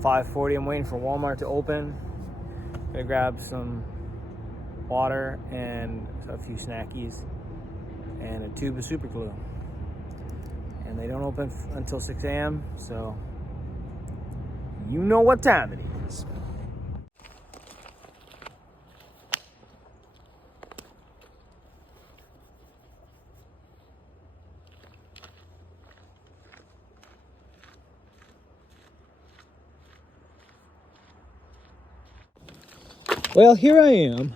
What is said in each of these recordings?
5:40. I'm waiting for Walmart to open. Gonna grab some water and a few snackies and a tube of super glue. And they don't open until 6 a.m. So you know what time it is. Well, here I am,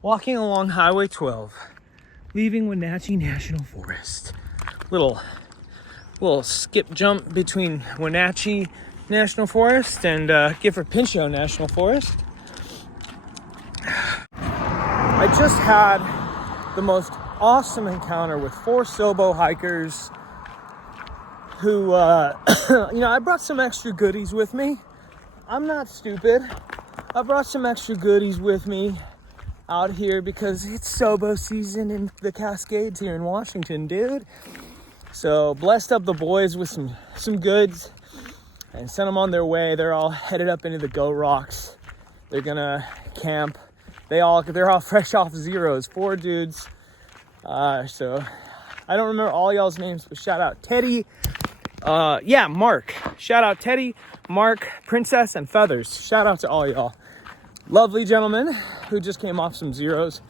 walking along Highway 12, leaving Wenatchee National Forest. Little skip jump between Wenatchee National Forest and Gifford Pinchot National Forest. I just had the most awesome encounter with 4 Sobo hikers who, I brought some extra goodies with me. I'm not stupid. I brought some extra goodies with me out here because it's Sobo season in the Cascades here in Washington, dude. So blessed up the boys with some goods and sent them on their way. They're all headed up into the Goat Rocks. They're gonna camp. They're all fresh off zeros, 4 dudes. So I don't remember all y'all's names, but shout out Teddy. Mark. Shout out Teddy, Mark, Princess, and Feathers. Shout out to all y'all. Lovely gentlemen who just came off some zeros.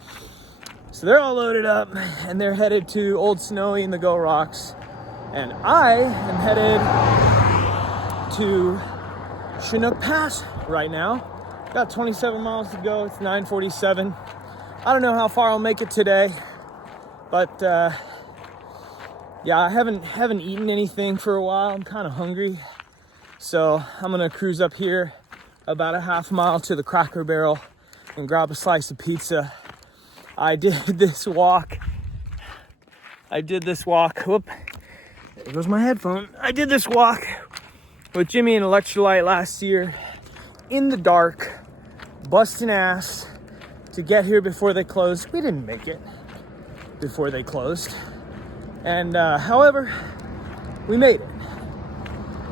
So they're all loaded up and they're headed to Old Snowy in the Goat Rocks. And I am headed to Chinook Pass right now. Got 27 miles to go. It's 9:47. I don't know how far I'll make it today, but I haven't eaten anything for a while. I'm kind of hungry, so I'm gonna cruise up here about a half mile to the Cracker Barrel and grab a slice of pizza. I did this walk. Whoop, there goes my headphone. I did this walk with Jimmy and Ultralight last year in the dark, busting ass to get here before they closed. We didn't make it before they closed. And however, we made it.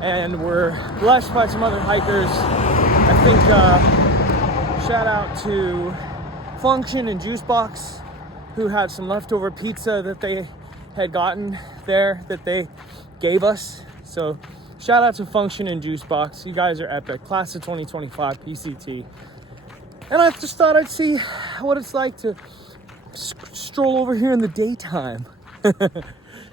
And we're blessed by some other hikers. I think shout out to Function and Juice Box, who had some leftover pizza that they had gotten there that they gave us. So shout out to Function and Juice Box. You guys are epic. Class of 2025 PCT. And I just thought I'd see what it's like to stroll over here in the daytime.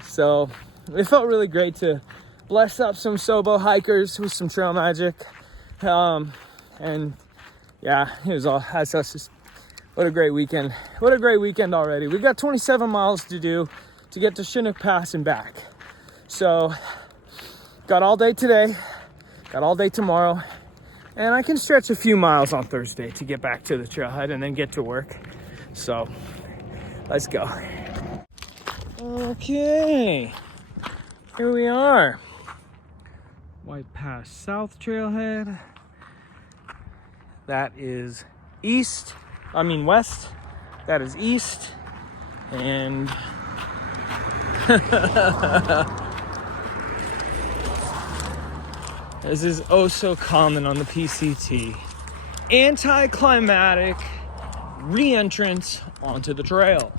So it felt really great to bless up some Sobo hikers with some trail magic. And yeah, it was all, what a great weekend. What a great weekend already. We got 27 miles to do to get to Chinook Pass and back. So got all day today, got all day tomorrow, and I can stretch a few miles on Thursday to get back to the trailhead and then get to work. So let's go. Okay, here we are. White Pass South trailhead. That is west. That is east. And this is oh so common on the PCT. Anticlimactic re-entrance onto the trail.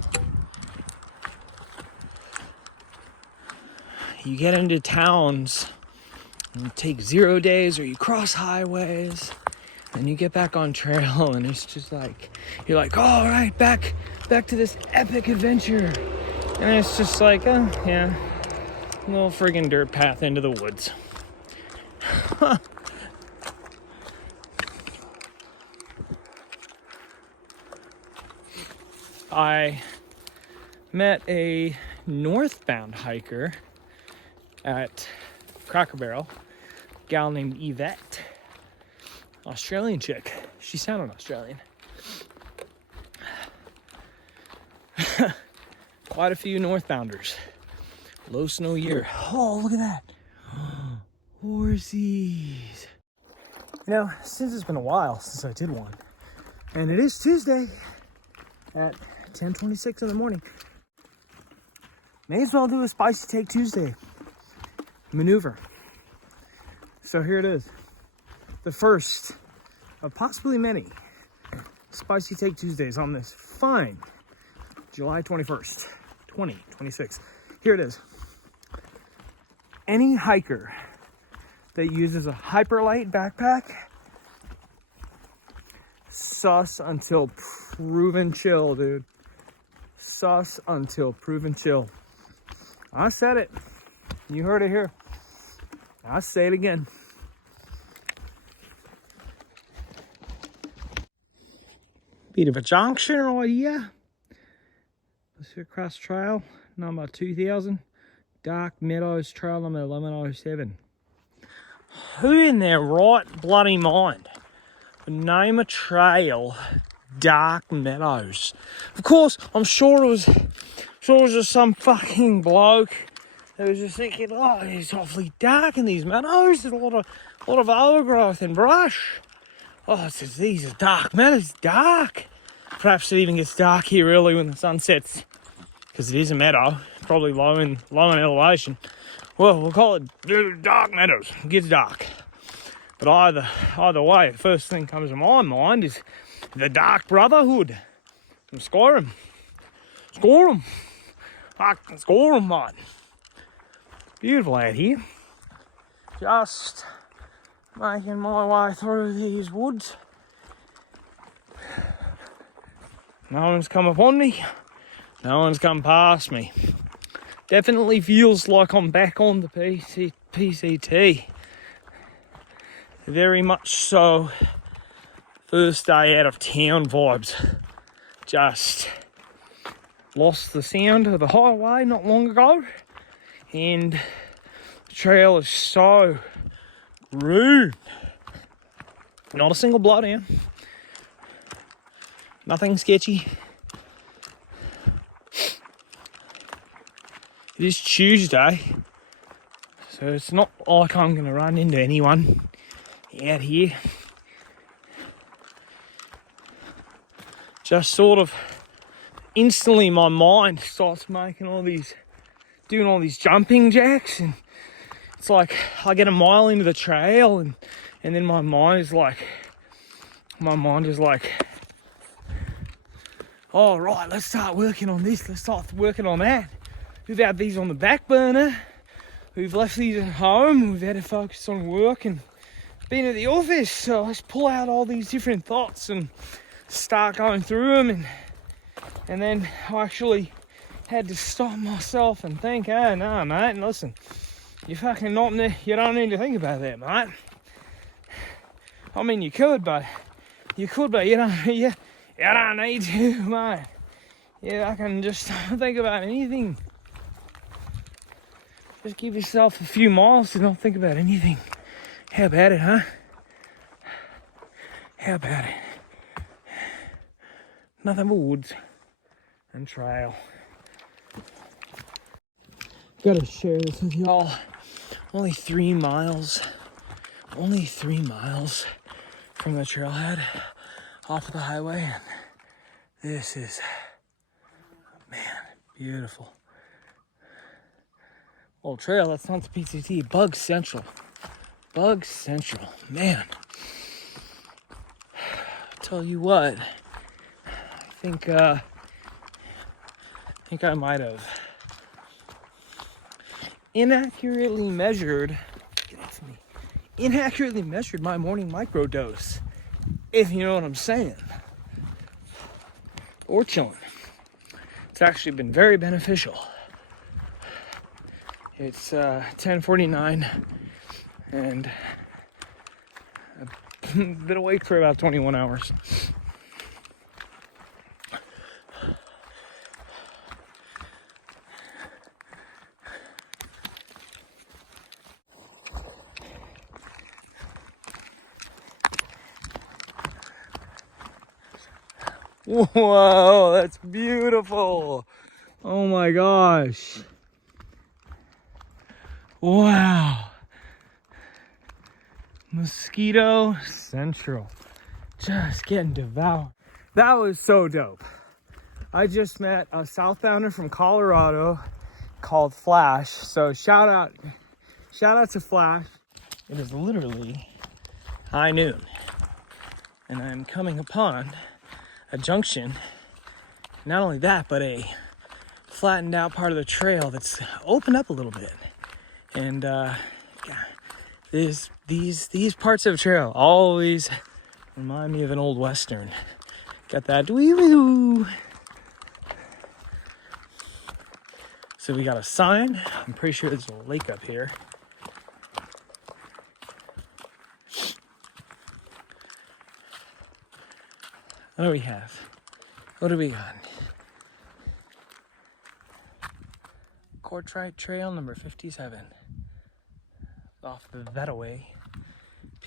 You get into towns and you take 0 days, or you cross highways and you get back on trail, and it's just like, you're like, all right, back to this epic adventure. And it's just like, oh yeah, a little friggin' dirt path into the woods. I met a northbound hiker at Cracker Barrel, a gal named Yvette, Australian chick. She sounded Australian. Quite a few northbounders. Low snow year. Oh, look at that. Horsies. You know, since it's been a while since I did one, and it is Tuesday at 10:26 in the morning, may as well do a Spicy Take Tuesday maneuver. So here it is. the first of possibly many Spicy Take Tuesdays on this fine July 21st, 2026. Here it is. Any hiker that uses a hyperlight backpack, sus until proven chill, dude. Sus until proven chill. I said it. You heard it here. I'll say it again. Bit of a junction right here. Pacific Crest Trail, number 2000. Dark Meadows Trail number 1107. Who in their right bloody mind would name a trail Dark Meadows? Of course, I'm sure it was just some fucking bloke that was just thinking, oh, it's awfully dark in these meadows. There's a lot of overgrowth and brush. Oh, it says these are dark meadows. Dark. Perhaps it even gets dark here early when the sun sets, because it is a meadow, probably low in elevation. Well, we'll call it dark meadows. It gets dark. But either way, the first thing that comes to my mind is the Dark Brotherhood from Skyrim. Skyrim. I can Skyrim, mate. Beautiful out here. Just making my way through these woods. No one's come upon me. No one's come past me. Definitely feels like I'm back on the PCT. Very much so. First day out of town vibes. Just lost the sound of the highway not long ago. And the trail is so rude. Not a single blowdown. Nothing sketchy. It is Tuesday, so it's not like I'm going to run into anyone out here. Just sort of instantly my mind starts making doing all these jumping jacks, and it's like I get a mile into the trail and then my mind is like, oh right, let's start working on this, let's start working on that. We've had these on the back burner, we've left these at home, we've had to focus on work and been at the office, so let's pull out all these different thoughts and start going through them, and then I actually had to stop myself and think, oh no mate, listen, you don't need to think about that, mate. I mean you could, but you don't need to, mate. I can just don't think about anything. Just give yourself a few miles to not think about anything. How about it, huh? How about it? Nothing but woods and trail. Gotta share this with y'all. Only 3 miles from the trailhead off of the highway, and this is, man, beautiful. Old trail, that's not the PCT, Bug Central, man. Tell you what, I think I might have inaccurately measured my morning microdose, if you know what I'm saying, or chilling. It's actually been very beneficial. It's 10:49 and I've been awake for about 21 hours. Whoa, that's beautiful. Oh my gosh. Wow. Mosquito Central. Just getting devoured. That was so dope. I just met a southbounder from Colorado called Flash. So shout out to Flash. It is literally high noon. And I'm coming upon a junction. Not only that, but a flattened out part of the trail that's opened up a little bit. And these parts of the trail always remind me of an old Western. Got that wee-woo. So we got a sign. I'm pretty sure there's a lake up here. What do we have? What do we got? Quartzite Trail number 57. Off the that away.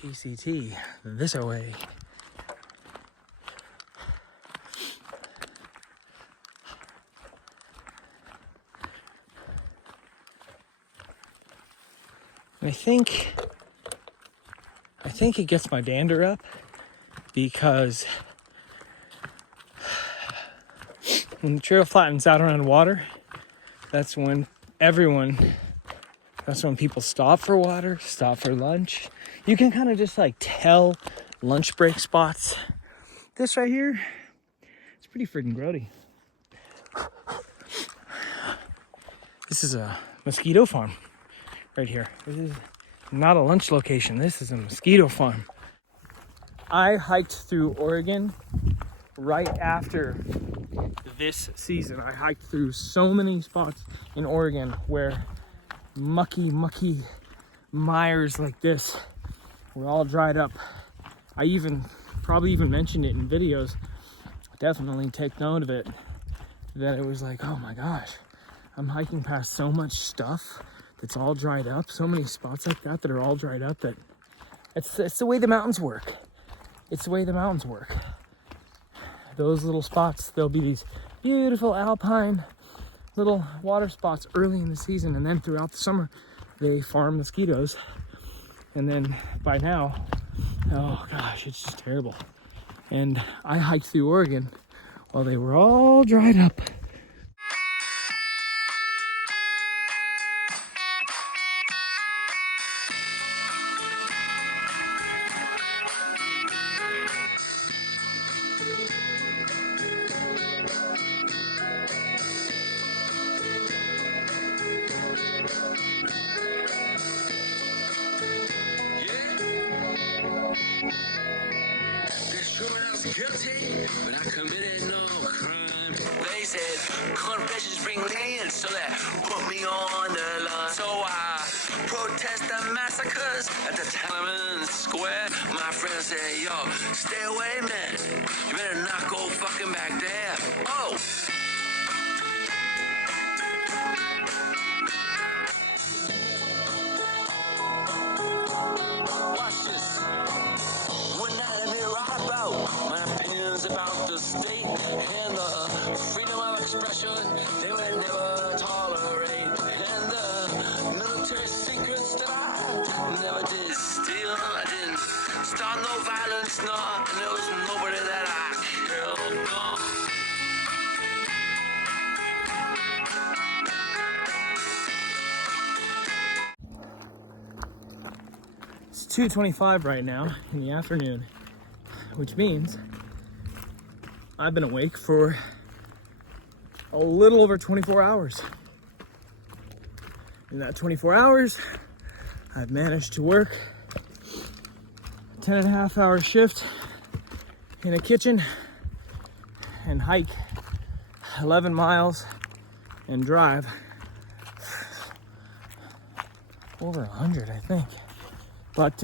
PCT this away. I think it gets my dander up because when the trail flattens out around water, that's when people stop for water, stop for lunch. You can kind of just like tell lunch break spots. This right here, it's pretty freaking grody. This is a mosquito farm right here. This is not a lunch location. This is a mosquito farm. I hiked through Oregon right after this season. I hiked through so many spots in Oregon where mucky mires like this were all dried up. I probably even mentioned it in videos. Definitely take note of it, that it was like, oh my gosh, I'm hiking past so much stuff that's all dried up, so many spots like that that are all dried up, that it's the way the mountains work. It's the way the mountains work. Those little spots, there'll be these beautiful alpine little water spots early in the season, and then throughout the summer they farm mosquitoes, and then by now, oh gosh, it's just terrible. And I hiked through Oregon while they were all dried up. Guilty, but I committed no crime. They said confessions bring land, so that put me on the line. So I protest the massacres at the Tiananmen Square. My friend said, yo, stay away, man. You better not go fucking back there. Oh! Watch this. One night I made a rock about my opinions about the state and the freedom of expression they would never tolerate, and the military secrets that I never did steal. I didn't start no violence, no, and there was nobody that I killed, no. It's 2:25 right now in the afternoon, which means I've been awake for a little over 24 hours. In that 24 hours, I've managed to work a 10.5-hour shift in a kitchen and hike 11 miles and drive over 100, I think. But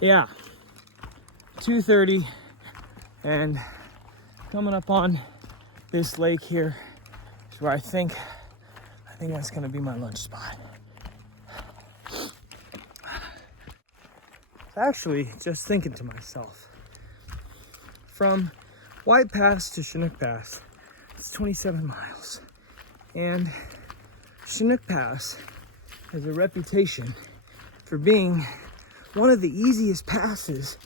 yeah, 2:30 and coming up on this lake here is where I think that's gonna be my lunch spot. Actually, just thinking to myself, from White Pass to Chinook Pass, it's 27 miles. And Chinook Pass has a reputation for being one of the easiest passes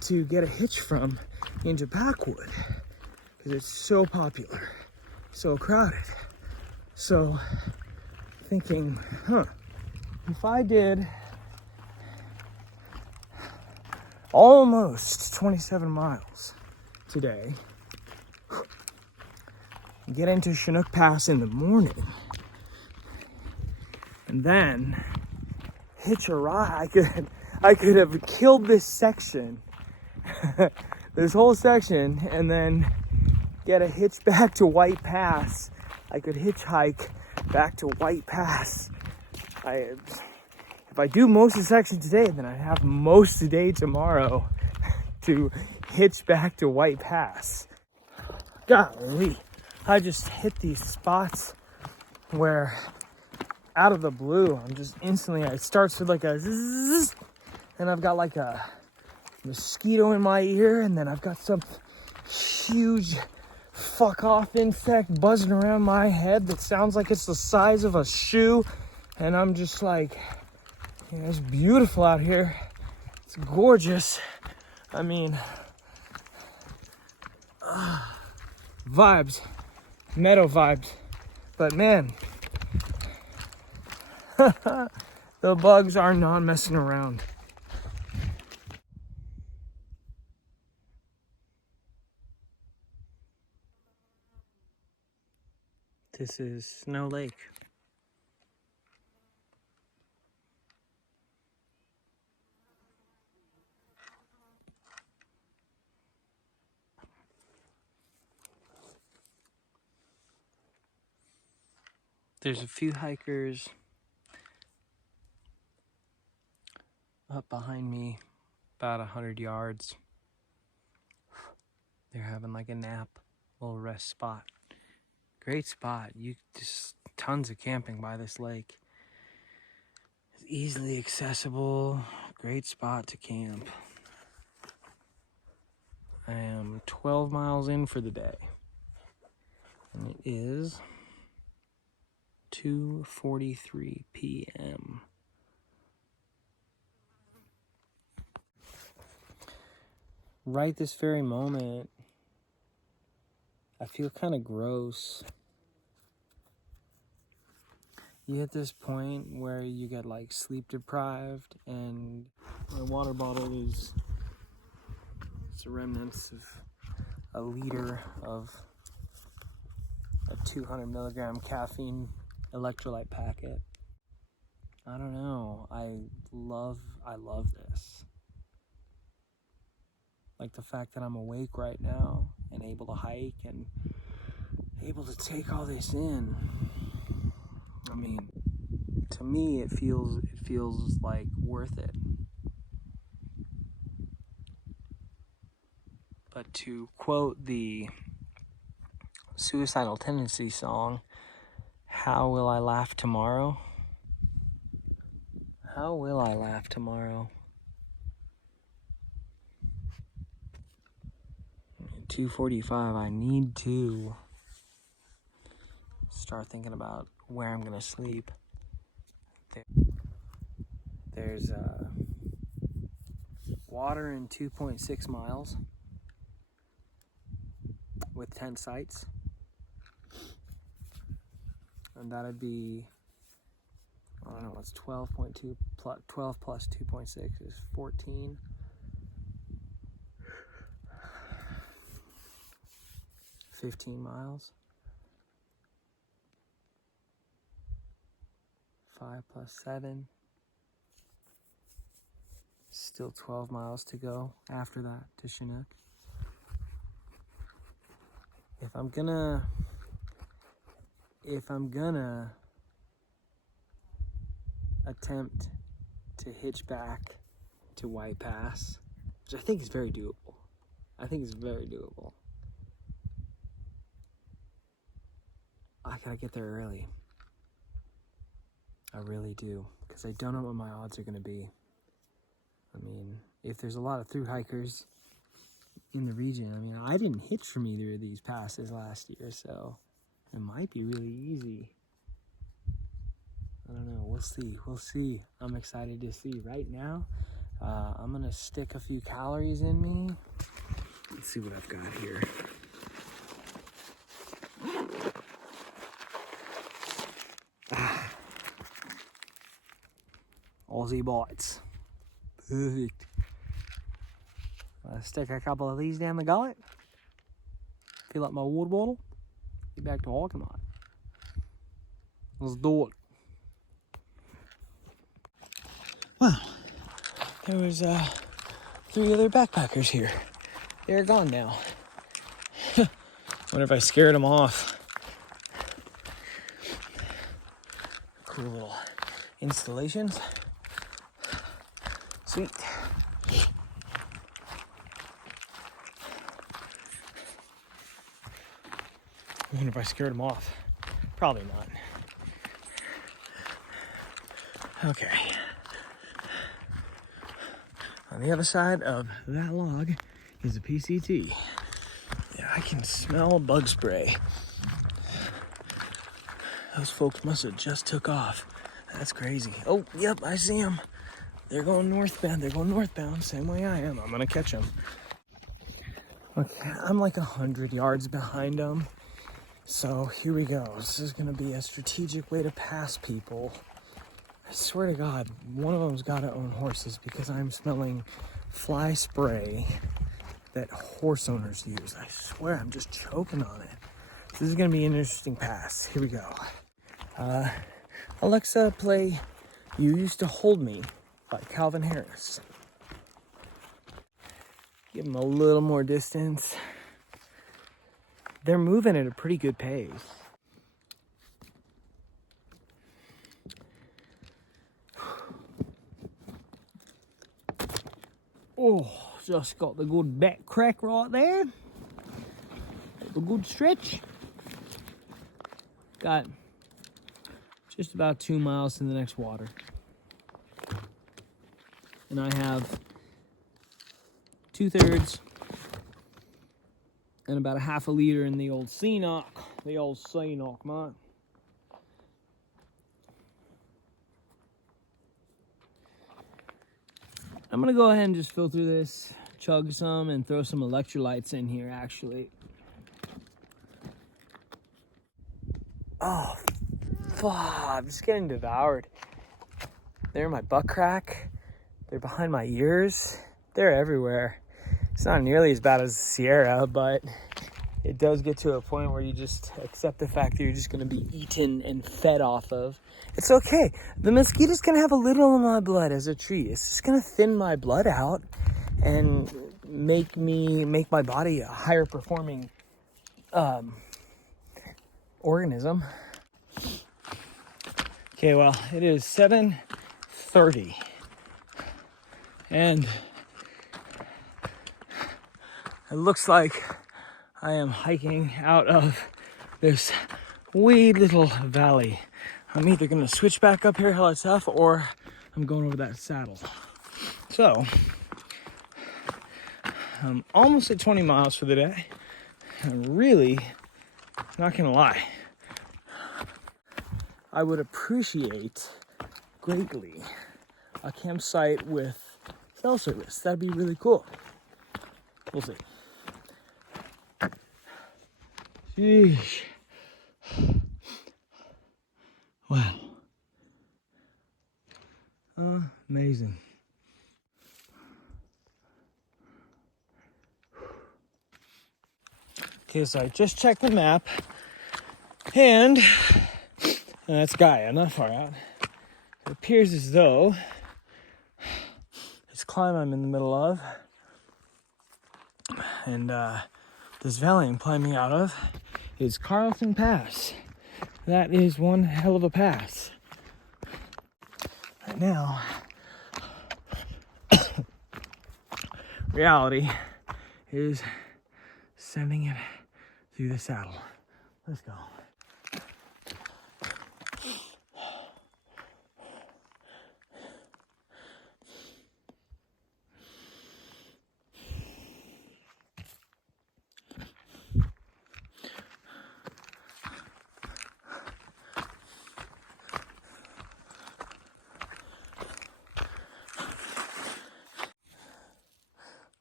to get a hitch from into Packwood, because it's so popular, so crowded. So thinking, if I did almost 27 miles today. Get into Chinook Pass in the morning. And then hitch a ride. I could have killed this section, this whole section, and then get a hitch back to White Pass. I could hitchhike back to White Pass. If I do most of the section today, then I have most of the day tomorrow to hitch back to White Pass. Golly, I just hit these spots where out of the blue, I'm just instantly, it starts with like a zzz, and I've got like a mosquito in my ear, and then I've got some huge fuck off insect buzzing around my head that sounds like it's the size of a shoe, and I'm just like, it's beautiful out here. It's gorgeous. I mean, vibes, meadow vibes. But man, the bugs are not messing around. This is Snow Lake. There's a few hikers up behind me, about 100 yards. They're having like a nap, little rest spot. Great spot. You just tons of camping by this lake. It's easily accessible. Great spot to camp. I am 12 miles in for the day. And it is 2:43 p.m. Right this very moment, I feel kind of gross. You hit this point where you get like sleep deprived, and my water bottle is, it's the remnants of a liter of a 200 milligram caffeine electrolyte packet. I don't know. I love this. Like the fact that I'm awake right now and able to hike and able to take all this in. I mean, to me, it feels like worth it. But to quote the Suicidal Tendency song, "How will I laugh tomorrow? How will I laugh tomorrow?" 2:45, I need to start thinking about where I'm gonna sleep. There's water in 2.6 miles with 10 sites, and that'd be, I don't know, what's 12.2 plus 12 plus 2.6 is 14. 15 miles. 5 plus 7. Still 12 miles to go after that to Chinook. If I'm gonna attempt to hitch back to White Pass, which I think is very doable. I gotta get there early. I really do, because I don't know what my odds are gonna be. I mean, if there's a lot of thru hikers in the region, I mean, I didn't hitch from either of these passes last year, so it might be really easy. I don't know, we'll see. I'm excited to see. Right now, I'm gonna stick a few calories in me. Let's see what I've got here. Aussie bites. Perfect. Stick a couple of these down the gullet. Fill up my water bottle. Get back to hiking on. Let's do it. Wow. There was 3 other backpackers here. They're gone now. Wonder if I scared them off. Cool little installations. Sweet. I wonder if I scared them off. Probably not. Okay. On the other side of that log is a PCT. Yeah, I can smell bug spray. Those folks must have just took off. That's crazy. Oh, yep, I see them. They're going northbound. They're going northbound, same way I am. I'm gonna catch them. Okay, I'm like 100 yards behind them. So here we go. This is gonna be a strategic way to pass people. I swear to God, one of them's gotta own horses because I'm smelling fly spray that horse owners use. I swear I'm just choking on it. This is gonna be an interesting pass. Here we go. Alexa, play You Used to Hold Me by Calvin Harris. Give them a little more distance. They're moving at a pretty good pace. Oh, just got the good back crack right there. The good stretch. Got just about 2 miles to the next water. And I have 2/3 and about a half a liter in the old Chinook. The old Chinook, man. I'm gonna go ahead and just fill through this, chug some, and throw some electrolytes in here, actually. Oh, fuck, I'm just getting devoured. They're in my butt crack. They're behind my ears. They're everywhere. It's not nearly as bad as the Sierra, but it does get to a point where you just accept the fact that you're just gonna be eaten and fed off of. It's okay. The mosquito's gonna have a little of my blood as a treat. It's just gonna thin my blood out and make my body a higher performing organism. Okay, well, it is 7:30 and it looks like I am hiking out of this wee little valley. I'm either gonna switch back up here hella tough or I'm going over that saddle. So, I'm almost at 20 miles for the day. I'm really not gonna lie. I would appreciate greatly a campsite with cell service. That'd be really cool. We'll see. Sheesh. Wow. Amazing. Okay, so I just checked the map, and that's Gaia, not far out. It appears as though this climb I'm in the middle of, and this valley I'm climbing out of, is Carlson Pass. That is one hell of a pass. Right now, reality is sending it through the saddle. Let's go.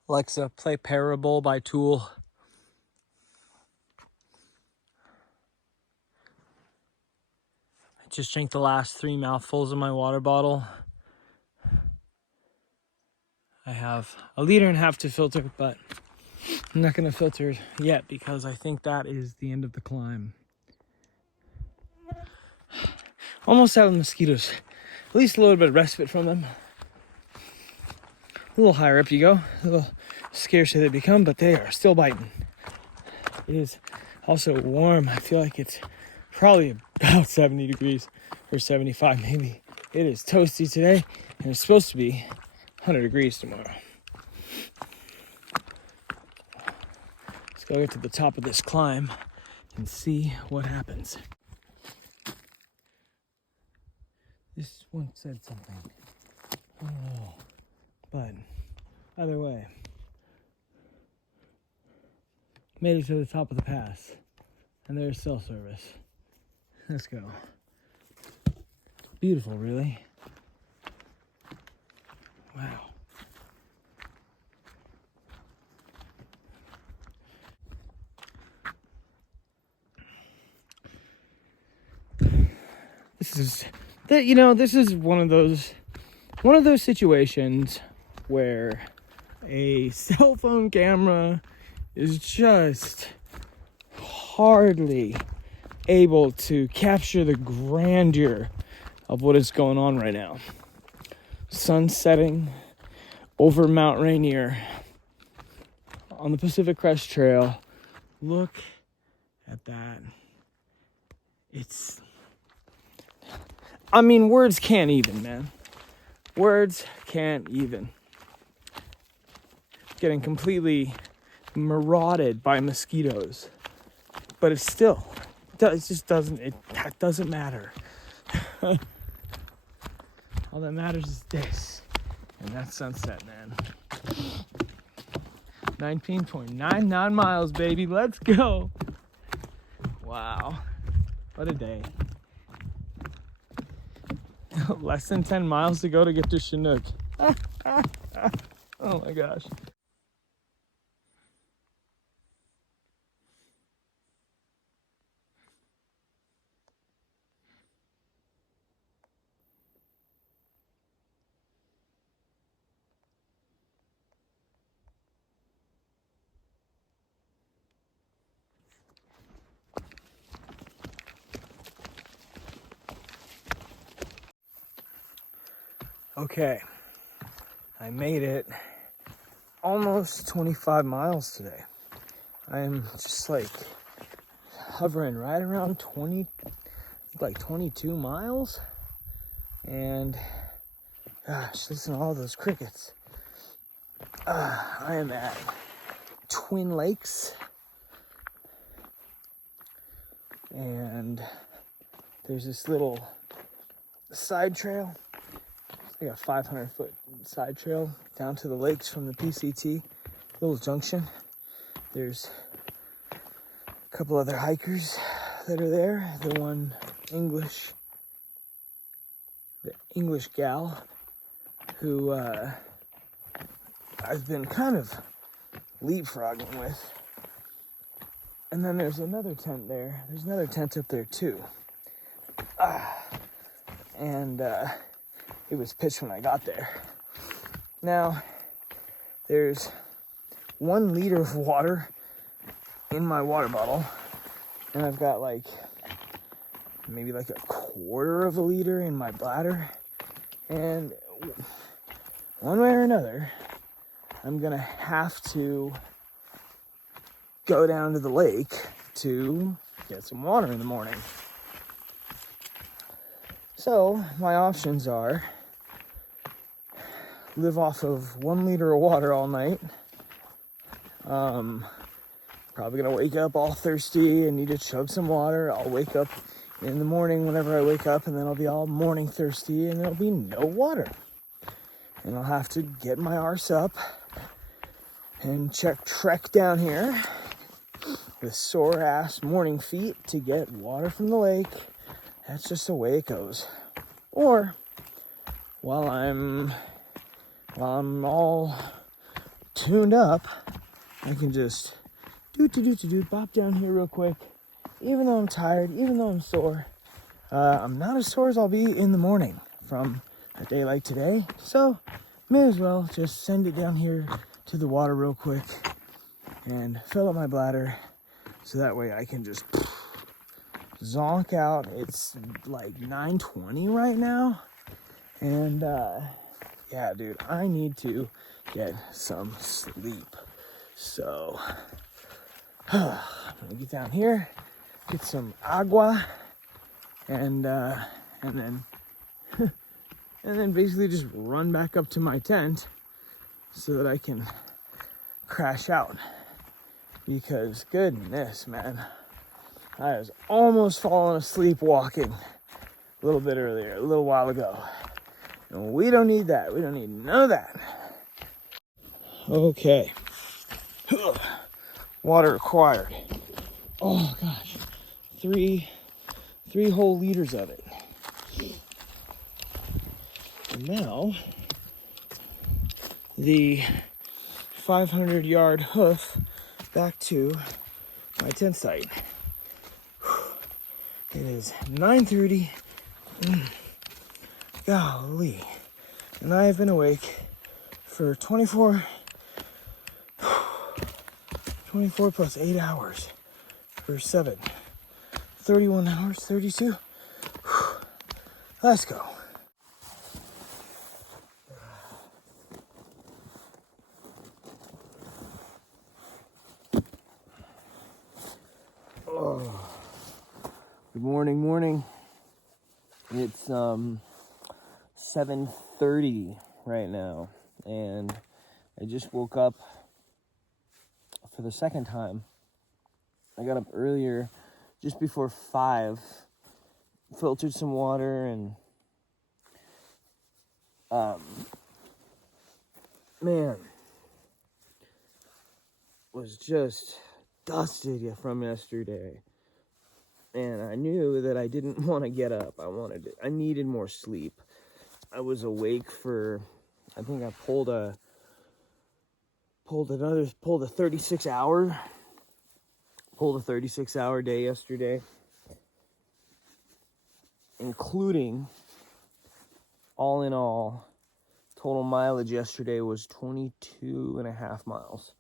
Alexa, play Parable by Tool. I just drank the last 3 mouthfuls of my water bottle. I have a liter and a half to filter, but I'm not going to filter yet because I think that is the end of the climb. Almost out of mosquitoes. At least a little bit of respite from them. A little higher up you go, a little scarcer they become, but they are still biting. It is also warm. I feel like it's probably about 70 degrees or 75 maybe. It is toasty today, and it's supposed to be 100 degrees tomorrow. Let's go get to the top of this climb and see what happens. This one said something. I don't know. But either way, made it to the top of the pass, and there's cell service. Let's go. Beautiful, really. Wow. This is one of those situations where a cell phone camera is just hardly able to capture the grandeur of what is going on right now. Sun setting over Mount Rainier on the Pacific Crest Trail. Look at that. Words can't even, man. Words can't even. Getting completely marauded by mosquitoes. But it doesn't matter. All that matters is this. And that's sunset, man. 19.99 miles, baby. Let's go. Wow. What a day. Less than 10 miles to go to get to Chinook. Oh my gosh. Okay, I made it almost 25 miles today. I'm just hovering right around 22 miles. And gosh, listen to all those crickets. I am at Twin Lakes. And there's this little side trail. Like a 500-foot side trail down to the lakes from the PCT little junction. There's a couple other hikers that are there. The English gal who I've been kind of leapfrogging with. And then there's another tent there. There's another tent up there too. It was pitched when I got there. Now, there's 1 liter of water in my water bottle, and I've got maybe a quarter of a liter in my bladder, and one way or another, I'm gonna have to go down to the lake to get some water in the morning. So, my options are live off of 1 liter of water all night. Probably gonna wake up all thirsty and need to chug some water. I'll wake up in the morning whenever I wake up, and then I'll be all morning thirsty and there'll be no water. And I'll have to get my arse up and trek down here with sore ass morning feet to get water from the lake. That's just the way it goes. Or while I'm all tuned up, I can just bop down here real quick. Even though I'm tired, even though I'm sore, I'm not as sore as I'll be in the morning from a day like today. So may as well just send it down here to the water real quick and fill up my bladder so that way I can just zonk out. It's like 9:20 right now, and yeah, dude, I need to get some sleep. So I'm gonna get down here, get some agua, and then and then basically just run back up to my tent so that I can crash out. Because goodness, man, I was almost falling asleep walking a little bit earlier, a little while ago. And we don't need that. We don't need none of that. Okay. Water required. Oh gosh, three whole liters of it. And now the 500-yard hoof back to my tent site. It is 9:30. Golly. And I have been awake for 24 plus 8 hours for 7. 31 hours, 32. Let's go. Oh. Good morning. It's 7:30 right now, and I just woke up for the second time. I got up earlier, just before 5, filtered some water, and man, was just dusted from yesterday. And I knew that I didn't want to get up. I needed more sleep. I was awake for, I think I pulled a 36 hour day yesterday, including, all in all, total mileage yesterday was 22.5 miles.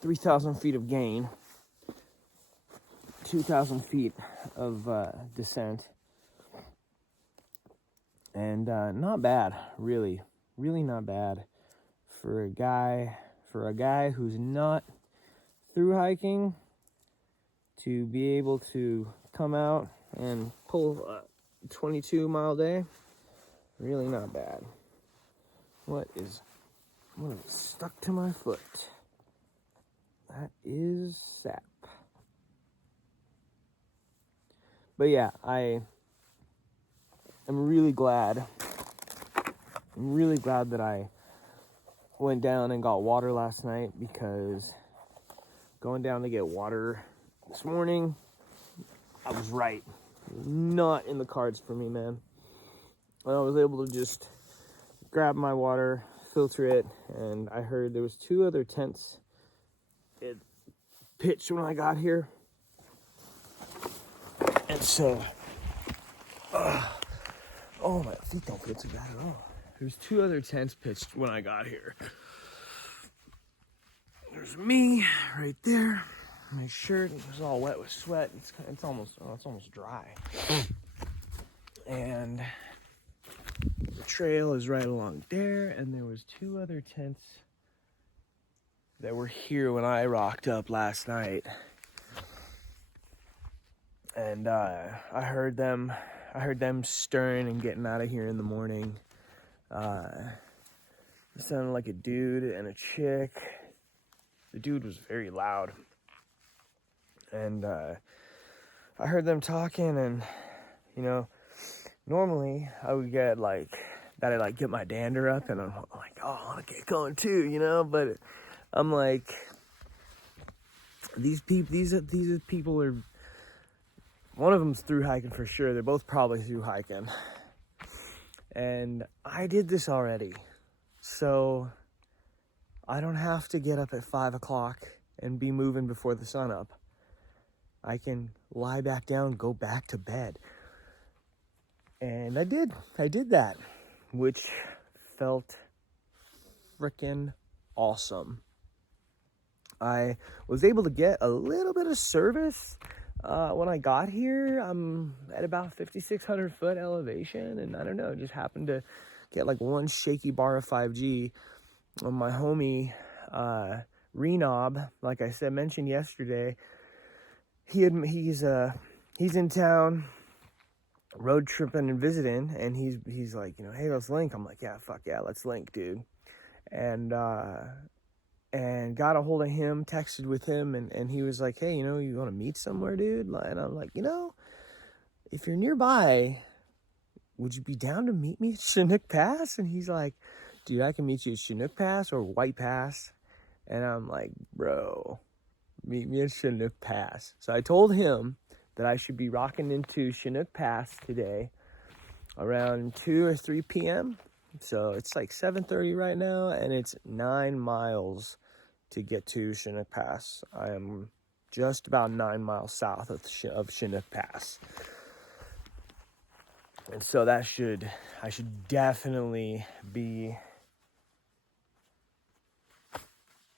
3,000 feet of gain. 2,000 feet of descent, and not bad, really not bad for a guy who's not through hiking to be able to come out and pull a 22-mile day. Really not bad. What is stuck to my foot? That is sap. But yeah, I am really glad. I'm really glad that I went down and got water last night, because going down to get water this morning, I was right. Not in the cards for me, man. And I was able to just grab my water, filter it, and I heard there was 2 other tents. It pitched when I got here. And so, oh, my feet don't feel too bad at all. There's 2 other tents pitched when I got here. There's me right there. My shirt was all wet with sweat. It's almost dry. And the trail is right along there. And there was 2 other tents that were here when I rocked up last night. And I heard them stirring and getting out of here in the morning. It sounded like a dude and a chick. The dude was very loud. And I heard them talking, and normally I would get get my dander up, and I'm like, oh, I want to get going too, but I'm like, these people are, one of them's through hiking for sure. They're both probably through hiking. And I did this already. So I don't have to get up at 5 o'clock and be moving before the sun up. I can lie back down, go back to bed. And I did that. which felt freaking awesome. I was able to get a little bit of service when I got here. I'm at about 5,600 foot elevation, and I don't know, just happened to get like one shaky bar of 5G on my homie Renob. Like I said, mentioned yesterday, he's in town road tripping and visiting, and he's like, you know, hey, let's link. I'm like, yeah, fuck yeah, let's link, dude. And got a hold of him, texted with him, and he was like, hey, you know, you want to meet somewhere, dude? And I'm like, you know, if you're nearby, would you be down to meet me at Chinook Pass? And he's like, dude, I can meet you at Chinook Pass or White Pass. And I'm like, bro, meet me at Chinook Pass. So I told him that I should be rocking into Chinook Pass today around 2 or 3 p.m. So it's like 7:30 right now, and it's 9 miles to get to Chinook Pass. I am just about 9 miles south of Chinook Pass. And so I should definitely be...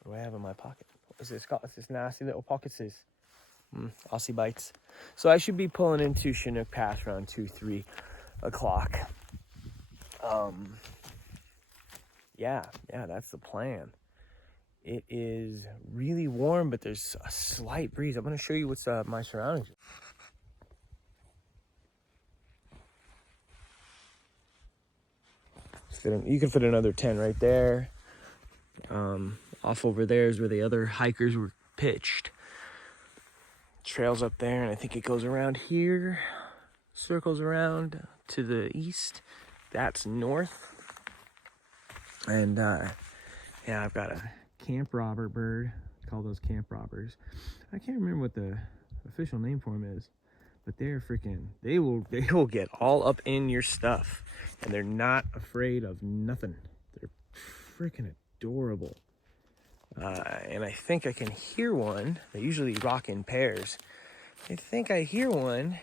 What do I have in my pocket? What is this called? It's this nasty little pocket says Aussie Bites. So I should be pulling into Chinook Pass around 2-3 o'clock. Yeah, that's the plan. It is really warm, but there's a slight breeze. I'm going to show you what's my surroundings. You can fit another 10 right there. Off over there is where the other hikers were pitched. Trails up there, and I think it goes around here, circles around to the east. That's north. And yeah, I've got a camp robber bird. Call those camp robbers. I can't remember what the official name for them is, but they're freaking, they will get all up in your stuff, and they're not afraid of nothing. They're freaking adorable. And I think I can hear one. They usually rock in pairs. I think I hear one.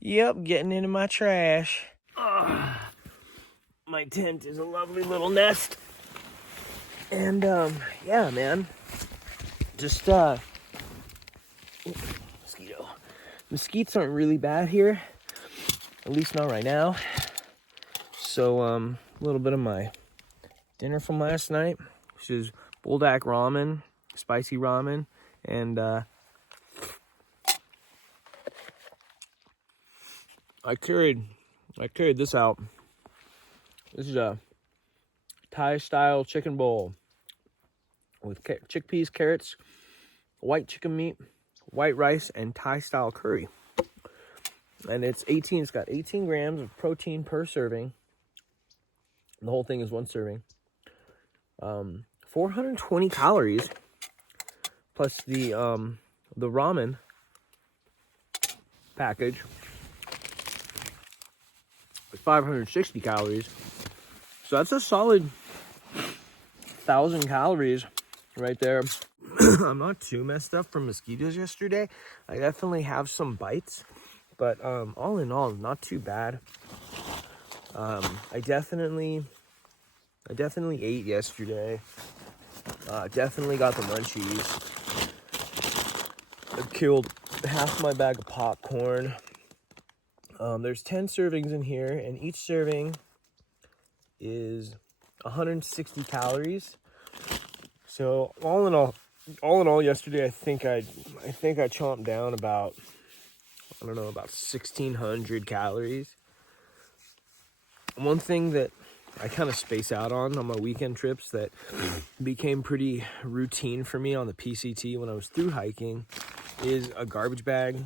Yep, getting into my trash. My tent is a lovely little nest. And yeah, man, just mosquitoes aren't really bad here, at least not right now. So a little bit of my dinner from last night, which is buldak ramen, spicy ramen, and I carried this out. This is a Thai style chicken bowl with chickpeas, carrots, white chicken meat, white rice, and Thai style curry. And it's got 18 grams of protein per serving. The whole thing is one serving. 420 calories plus the ramen package with 560 calories. So that's a solid 1,000 calories right there. I'm not too messed up from mosquitoes yesterday. I definitely have some bites, but all in all, not too bad. I definitely ate yesterday. Definitely got the munchies. I killed half my bag of popcorn. There's 10 servings in here, and each serving is 160 calories. So all in all, yesterday I think I chomped down about 1,600 calories. One thing that I kind of space out on my weekend trips that became pretty routine for me on the PCT when I was through hiking is a garbage bag.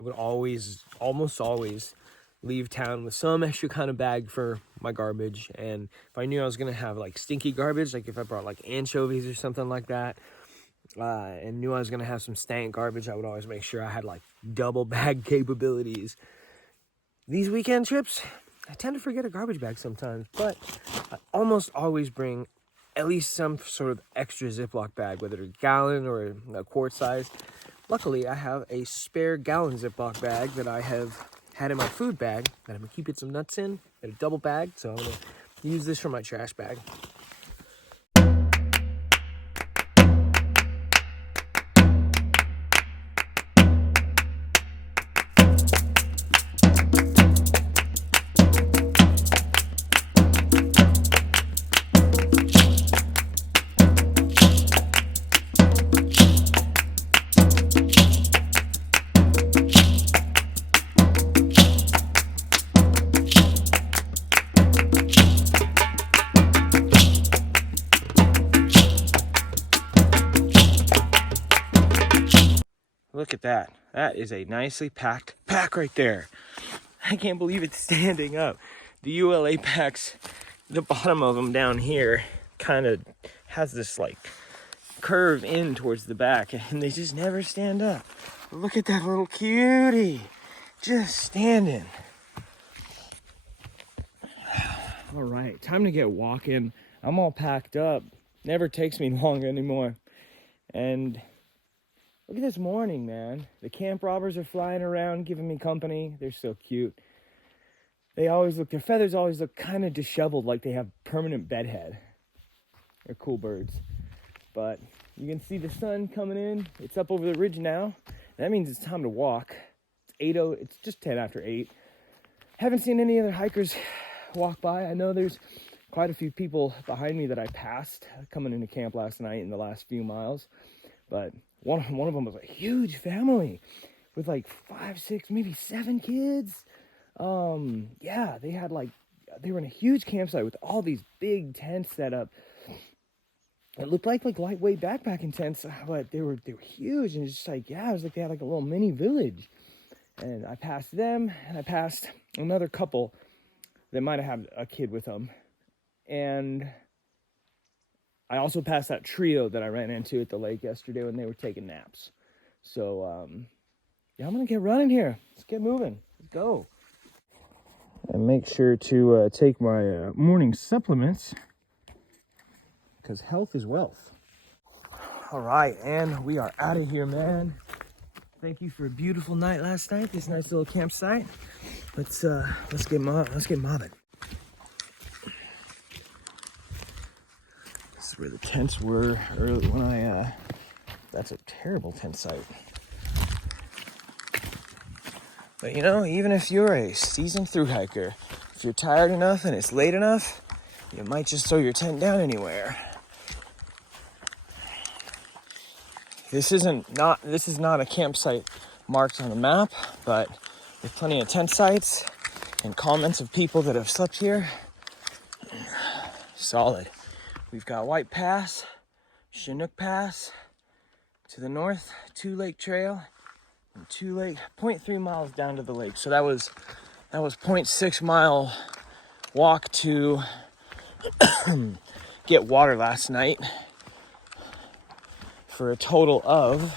I would almost always leave town with some extra kind of bag for my garbage. And if I knew I was going to have like stinky garbage, like if I brought like anchovies or something like that, and knew I was going to have some stank garbage, I would always make sure I had like double bag capabilities. These weekend trips, I tend to forget a garbage bag sometimes, but I almost always bring at least some sort of extra Ziploc bag, whether it's a gallon or a quart size. Luckily, I have a spare gallon Ziploc bag that I have had in my food bag that I'm gonna keep some nuts in a double bag. So I'm gonna Use this for my trash bag. Look at that. That is a nicely packed pack right there. I can't believe it's standing up. The ULA packs, the bottom of them down here kind of has this like curve in towards the back, and they just never stand up. Look at that little cutie, just standing. All right, time to get walking. I'm all packed up. Never takes me long anymore. And look at this morning, man. The camp robbers are flying around, giving me company. They're so cute. Their feathers always look kind of disheveled, like they have permanent bedhead. They're cool birds. But you can see the sun coming in. It's up over the ridge now. That means it's time to walk. It's just 10 after 8. Haven't seen any other hikers walk by. I know there's quite a few people behind me that I passed coming into camp last night in the last few miles. But one of them was a huge family with like 5, 6, maybe 7 kids. Yeah, they were in a huge campsite with all these big tents set up. It looked like lightweight backpacking tents, but they were huge, and it's just like, yeah, it was like they had like a little mini village. And I passed them, and I passed another couple that might have had a kid with them. And I also passed that trio that I ran into at the lake yesterday when they were taking naps. So, yeah, I'm gonna get running here. Let's get moving. Let's go. And make sure to take my morning supplements, because health is wealth. All right, and we are out of here, man. Thank you for a beautiful night last night. This nice little campsite. Let's get mobbing. This is where the tents were early when that's a terrible tent site. But you know, even if you're a seasoned thru hiker, if you're tired enough and it's late enough, you might just throw your tent down anywhere. This is not a campsite marked on the map, but there's plenty of tent sites and comments of people that have slept here. Solid. We've got White Pass, Chinook Pass, to the north, 2 Lake Trail, and 2 Lake, 0.3 miles down to the lake. So that was 0.6 mile walk to get water last night, for a total of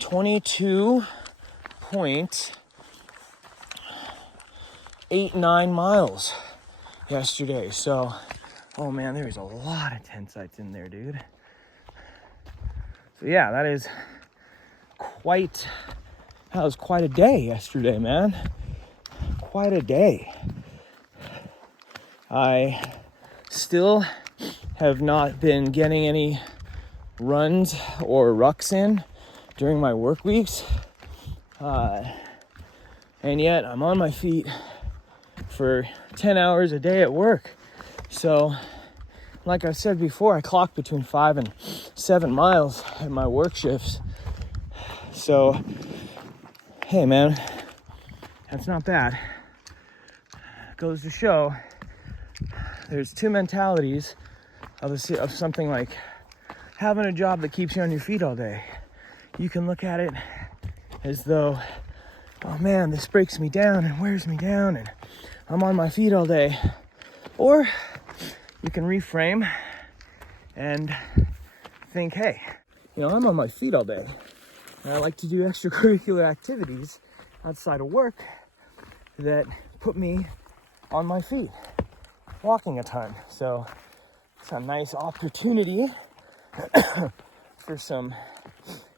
22.89 miles yesterday. So, oh man, there was a lot of tent sites in there, dude. So yeah, that was quite a day yesterday, man. Quite a day. I still have not been getting any runs or rucks in during my work weeks. And yet I'm on my feet for 10 hours a day at work. So, like I said before, I clock between 5 and 7 miles at my work shifts. So, hey man, that's not bad. Goes to show there's two mentalities of something like having a job that keeps you on your feet all day. You can look at it as though, oh man, this breaks me down and wears me down and I'm on my feet all day. Or you can reframe and think, hey, I'm on my feet all day and I like to do extracurricular activities outside of work that put me on my feet, walking a ton. So it's a nice opportunity for some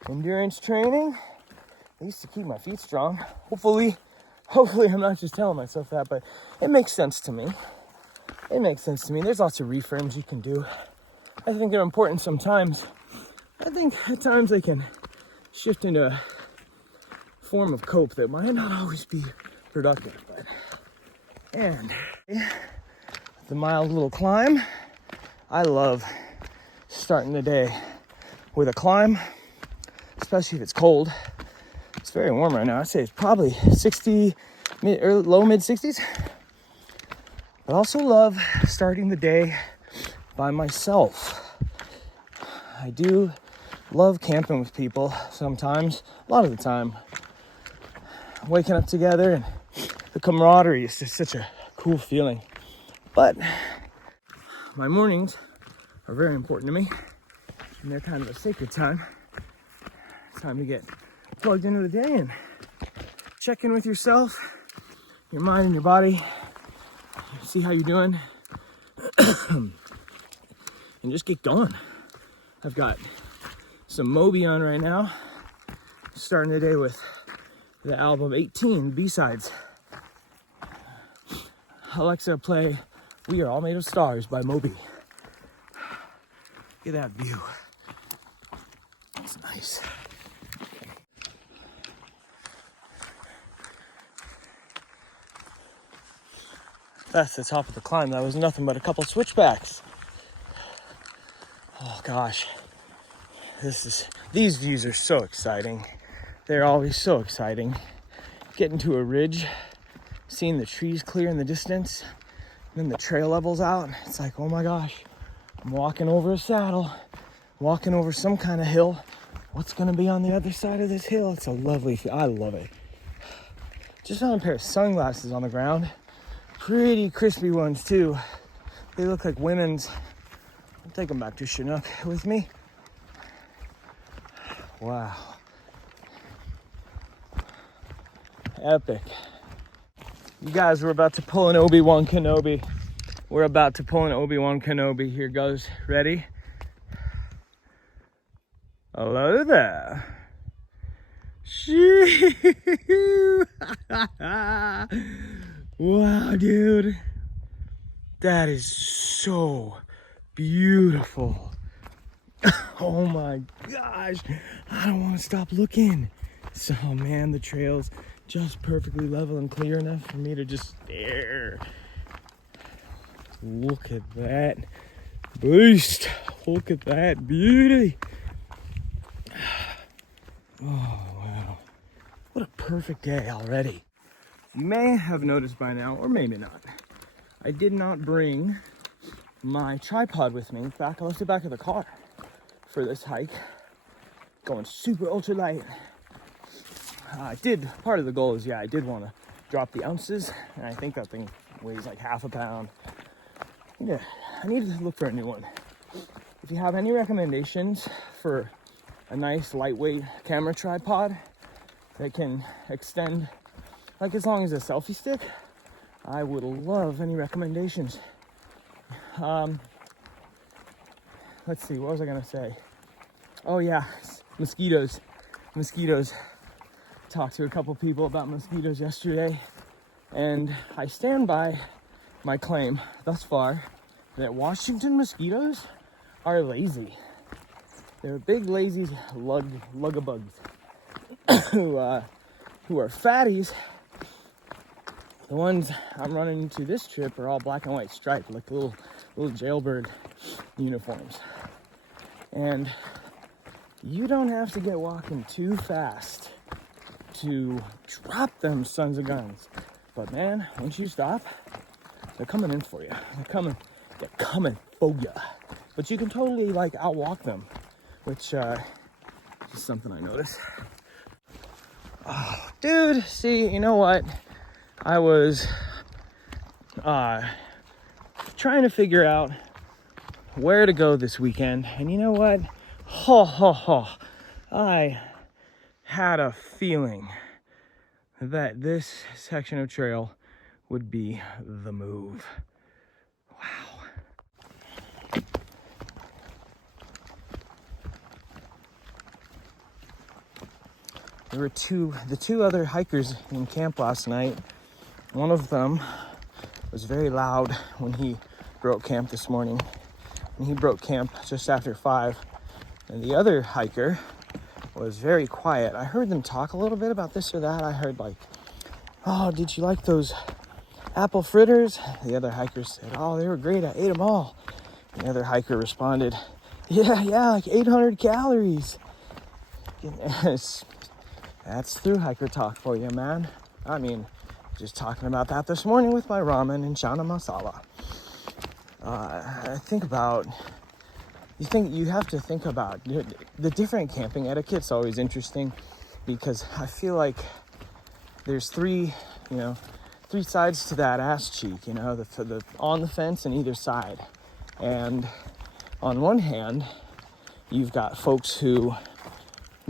endurance training, at least to keep my feet strong. Hopefully I'm not just telling myself that, but it makes sense to me. it makes sense to me. There's lots of reframes you can do. I think they're important sometimes. I think at times they can shift into a form of cope that might not always be productive. And the mild little climb, I love starting the day with a climb, especially if it's cold. It's very warm right now. I'd say it's probably 60, low mid 60s. I also love starting the day by myself. I do love camping with people sometimes, a lot of the time. Waking up together and the camaraderie is just such a cool feeling. But my mornings are very important to me, and they're kind of a sacred time. It's time to get plugged into the day and check in with yourself, your mind and your body, see how you're doing, and just get going. I've got some Moby on right now, starting the day with the album 18 B-sides. Alexa, play We Are All Made of Stars by Moby. Look at that view. It's nice. That's the top of the climb. That was nothing but a couple switchbacks. Oh gosh. These views are so exciting. They're always so exciting. Getting to a ridge, seeing the trees clear in the distance, and then the trail levels out. It's like, oh my gosh, I'm walking over a saddle, walking over some kind of hill. What's gonna be on the other side of this hill? It's a lovely feel. I love it. Just found a pair of sunglasses on the ground. Pretty crispy ones too. They look like women's. I'll take them back to Chinook with me. Wow. Epic. You guys, we're about to pull an Obi-Wan Kenobi. We're about to pull an Obi-Wan Kenobi. Here goes. Ready? Hello there. Shoo. Wow, dude. That is so beautiful. Oh my gosh. I don't want to stop looking. So, man, the trail's just perfectly level and clear enough for me to just stare. Look at that beast. Look at that beauty. Oh, wow. What a perfect day already. You may have noticed by now, or maybe not, I did not bring my tripod with me. I left it back in the car for this hike. Going super ultralight. Part of the goal is, I did want to drop the ounces, and I think that thing weighs like half a pound. Yeah, I need to look for a new one. If you have any recommendations for a nice lightweight camera tripod that can extend like as long as a selfie stick, I would love any recommendations. Let's see, what was I gonna say? Oh yeah, mosquitoes. Talked to a couple people about mosquitoes yesterday, and I stand by my claim thus far that Washington mosquitoes are lazy. They're big lazy lugabugs who are fatties. The ones I'm running into this trip are all black and white striped, like little jailbird uniforms. And you don't have to get walking too fast to drop them sons of guns. But man, once you stop, they're coming in for you. They're coming for you. But you can totally outwalk them, which is something I noticed. Oh, dude, see, you know what? I was trying to figure out where to go this weekend, and you know what? I had a feeling that this section of trail would be the move. Wow. There were the two other hikers in camp last night. One of them was very loud when he broke camp this morning, and he broke camp just after 5. And the other hiker was very quiet. I heard them talk a little bit about this or that. I heard like, oh, did you like those apple fritters? The other hiker said, oh, they were great. I ate them all. The other hiker responded, yeah, like 800 calories. Yes, that's through hiker talk for you, man. I mean, just talking about that this morning with my ramen and chana masala. I think about, you have to think about the different camping etiquette's always interesting, because I feel like there's three sides to that ass cheek, the on the fence and either side. And on one hand, you've got folks who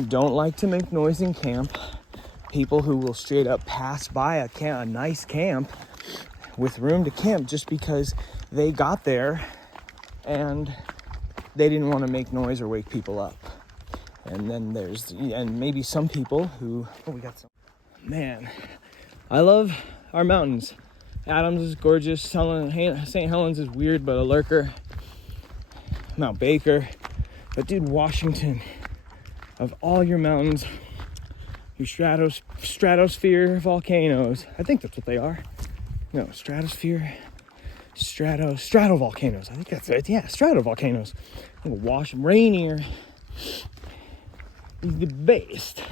don't like to make noise in camp, people who will straight up pass by a nice camp with room to camp just because they got there and they didn't want to make noise or wake people up. And then and maybe some people who, man, I love our mountains. Adams is gorgeous, St. Helens is weird but a lurker, Mount Baker, but dude, Washington, of all your mountains, your stratosphere volcanoes, I think that's what they are. No, stratovolcanoes. I think that's it. Yeah, stratovolcanoes. Rainier is the best.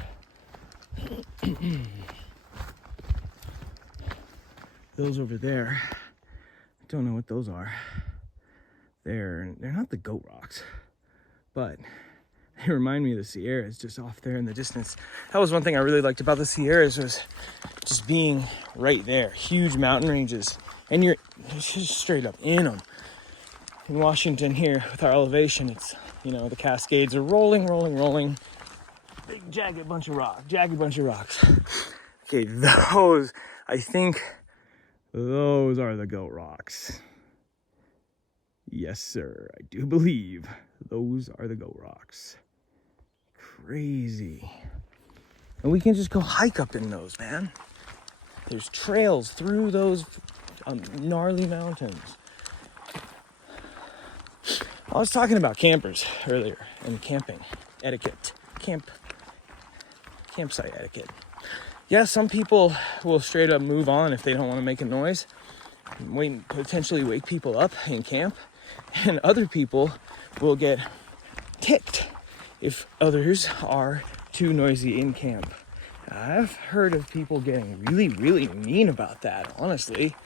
Those over there, I don't know what those are. They're not the goat rocks, but they remind me of the Sierras just off there in the distance. That was one thing I really liked about the Sierras, was just being right there. Huge mountain ranges, and you're just straight up in them. In Washington here, with our elevation, it's, the Cascades are rolling. Big jagged bunch of rocks. Okay, I think those are the goat rocks. Yes, sir, I do believe those are the goat rocks. Crazy. And we can just go hike up in those, man. There's trails through those gnarly mountains. I was talking about campers earlier and camping etiquette, campsite etiquette. Yeah, some people will straight up move on if they don't want to make a noise, potentially wake people up in camp, and other people will get ticked if others are too noisy in camp. I've heard of people getting really, really mean about that, honestly.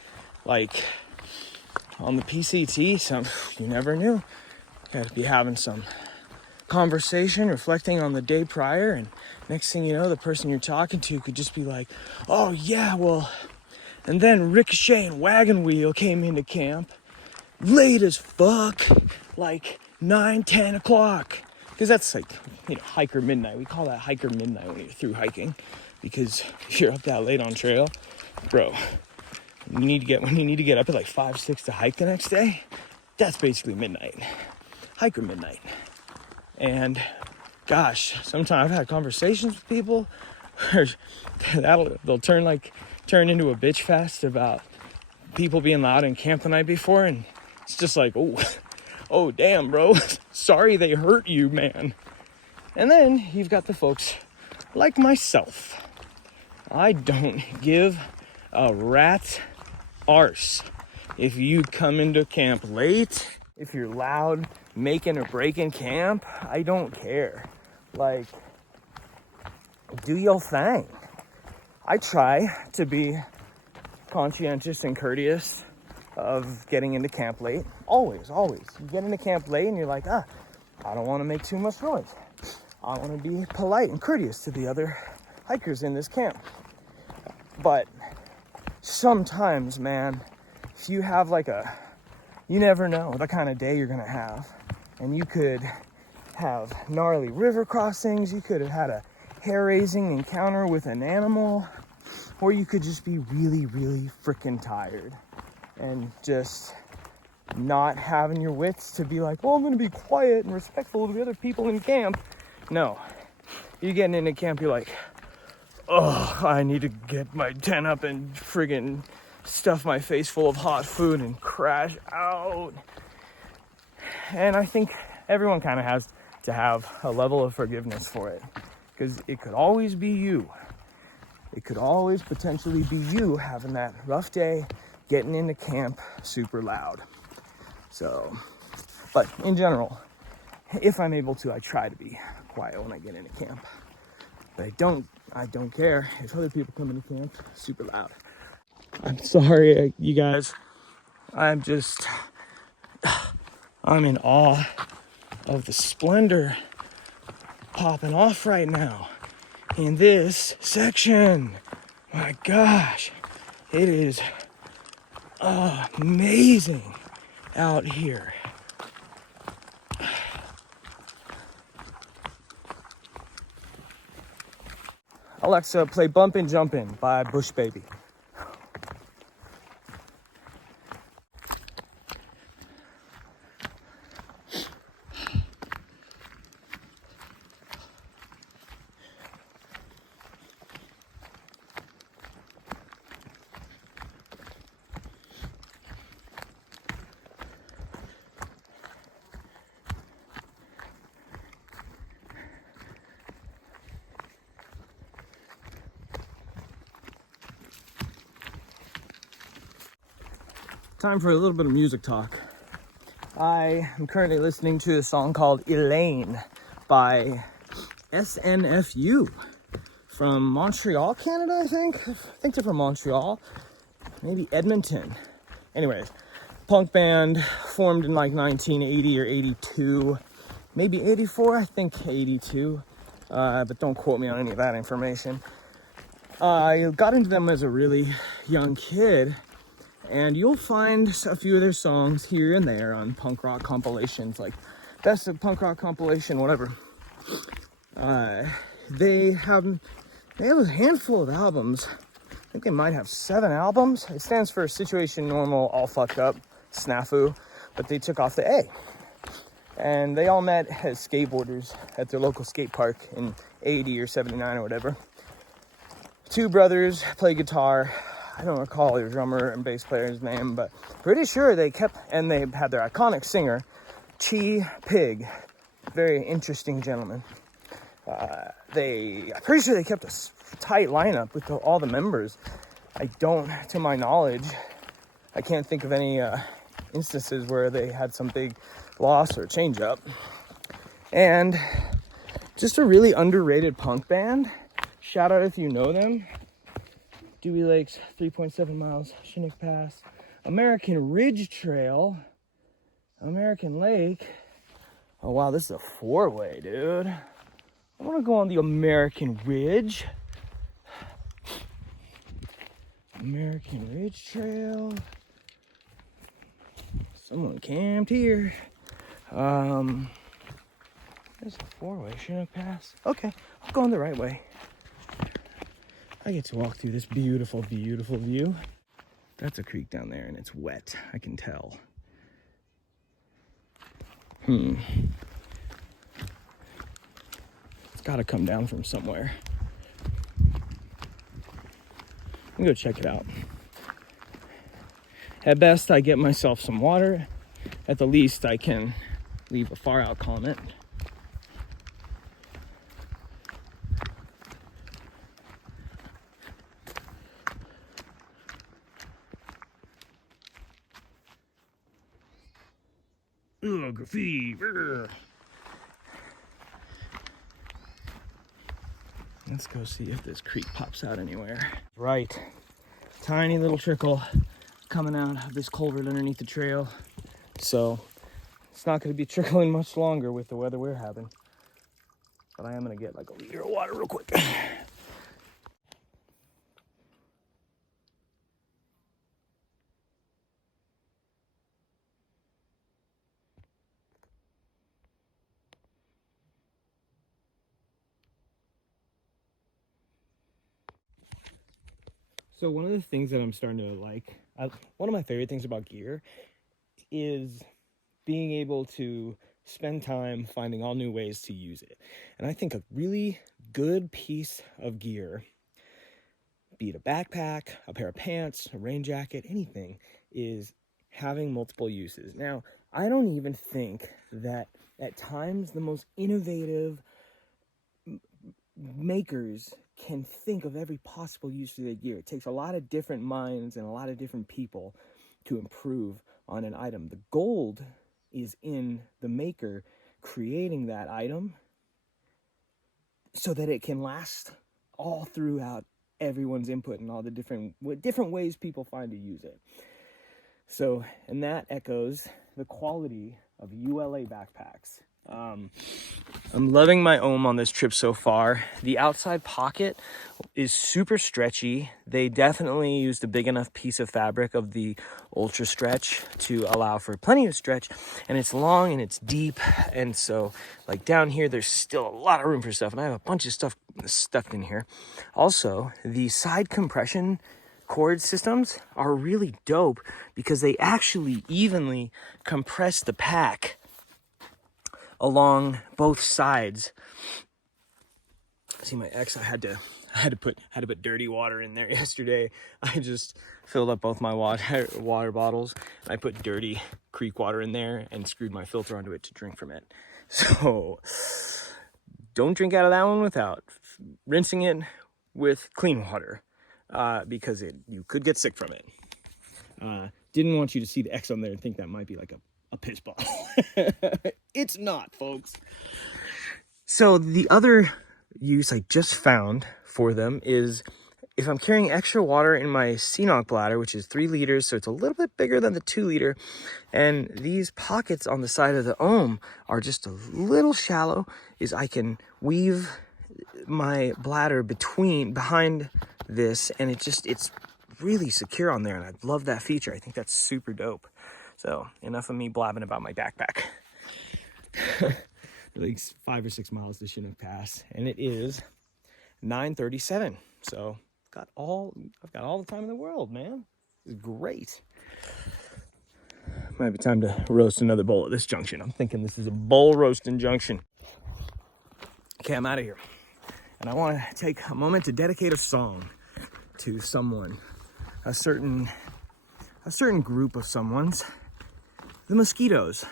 Like on the PCT, you never knew. Got to be having some conversation, reflecting on the day prior, and next thing you know, the person you're talking to could just be like, oh yeah, well, and then Ricochet and Wagon Wheel came into camp late as fuck, like 9-10 o'clock, because that's like, hiker midnight. We call that hiker midnight when you're through hiking, because if you're up that late on trail, bro, when you need to get up at like 5-6 to hike the next day, that's basically midnight, hiker midnight. And gosh, sometimes I've had conversations with people where they'll turn into a bitch fest about people being loud in camp the night before, and it's just like, oh damn, bro, sorry they hurt you, man. And then you've got the folks like myself. I don't give a rat's arse if you come into camp late, if you're loud, making or breaking camp. I don't care. Like, do your thing. I try to be conscientious and courteous of getting into camp late. Always. You get into camp late and you're like, I don't want to make too much noise. I want to be polite and courteous to the other hikers in this camp. But sometimes, man, if you have you never know the kind of day you're going to have. And you could have gnarly river crossings, you could have had a hair-raising encounter with an animal, or you could just be really, really freaking tired and just not having your wits to be like, well, I'm going to be quiet and respectful of the other people in camp. No. You're getting into camp, you're like, oh, I need to get my tent up and friggin' stuff my face full of hot food and crash out. And I think everyone kind of has to have a level of forgiveness for it, because it could always be you. It could always potentially be you having that rough day, getting into camp super loud. So, but in general, if I'm able to, I try to be quiet when I get into camp. But I don't care if other people come into camp super loud. I'm sorry, you guys. I'm in awe of the splendor popping off right now in this section. My gosh, it is amazing out here. Alexa, play Bumpin' Jumpin' by Bush Baby. Time for a little bit of music talk. I am currently listening to a song called Elaine by SNFU from Montreal, Canada, I think. I think they're from Montreal, maybe Edmonton. Anyways, punk band formed in like 1980 or 82, maybe 84, I think 82, but don't quote me on any of that information. I got into them as a really young kid, and you'll find a few of their songs here and there on punk rock compilations, like Best of Punk Rock Compilation, whatever. They have a handful of albums. I think they might have 7 albums. It stands for Situation Normal, All Fucked Up, Snafu, but they took off the A. And they all met as skateboarders at their local skate park in 80 or 79 or whatever. 2 brothers play guitar. I don't recall their drummer and bass player's name, but pretty sure they had their iconic singer, Chi Pig. Very interesting gentleman. I'm pretty sure they kept a tight lineup with all the members. To my knowledge, I can't think of any instances where they had some big loss or change up. And just a really underrated punk band. Shout out if you know them. Dewey Lakes, 3.7 miles, Chinook Pass, American Ridge Trail, American Lake. Oh wow, this is a 4-way, dude. I want to go on the American Ridge. American Ridge Trail. Someone camped here. There's a 4-way, Chinook Pass. Okay, I'm going the right way. I get to walk through this beautiful, beautiful view. That's a creek down there, and it's wet, I can tell. It's gotta come down from somewhere. I'm gonna go check it out. At best, I get myself some water. At the least, I can leave a far out comment. Ugh, graffiti. Ugh. Let's go see if this creek pops out anywhere. Right. Tiny little trickle coming out of this culvert underneath the trail. So it's not going to be trickling much longer with the weather we're having. But I am going to get like a liter of water real quick. So one of the things that I'm starting to like, one of my favorite things about gear is being able to spend time finding all new ways to use it. And I think a really good piece of gear be it a backpack, a pair of pants, a rain jacket, anything, is having multiple uses. Now, I don't even think that at times the most innovative makers can think of every possible use for their gear. It takes a lot of different minds and a lot of different people to improve on an item. The gold is in the maker creating that item so that it can last all throughout everyone's input and all the different ways people find to use it. So, and that echoes the quality of ULA backpacks. I'm loving my ohm on this trip so far. The outside pocket is super stretchy. They definitely used a big enough piece of fabric of the ultra stretch to allow for plenty of stretch, and it's long and it's deep, and so like down here there's still a lot of room for stuff, and I have a bunch of stuff stuffed in here. Also, the side compression cord systems are really dope because they actually evenly compress the pack along both sides. See, my ex, I had to put dirty water in there yesterday. I just filled up both my water bottles, and I put dirty creek water in there and screwed my filter onto it to drink from it. So don't drink out of that one without rinsing it with clean water, because you could get sick from it. Didn't want you to see the X on there and think that might be like a piss bottle. It's not, folks. So the other use I just found for them is if I'm carrying extra water in my Chinook bladder, which is 3 liters, so it's a little bit bigger than the 2 liter, and these pockets on the side of the ohm are just a little shallow, is I can weave my bladder behind this, and it's really secure on there, and I love that feature. I think that's super dope. So enough of me blabbing about my backpack. Like 5 or 6 miles to Chinook Pass, and it is 9:37. So I've got all the time in the world, man. It's great. Might be time to roast another bowl at this junction. I'm thinking this is a bowl roasting junction. Okay, I'm out of here, and I want to take a moment to dedicate a song to someone, a certain group of someone's. The mosquitoes.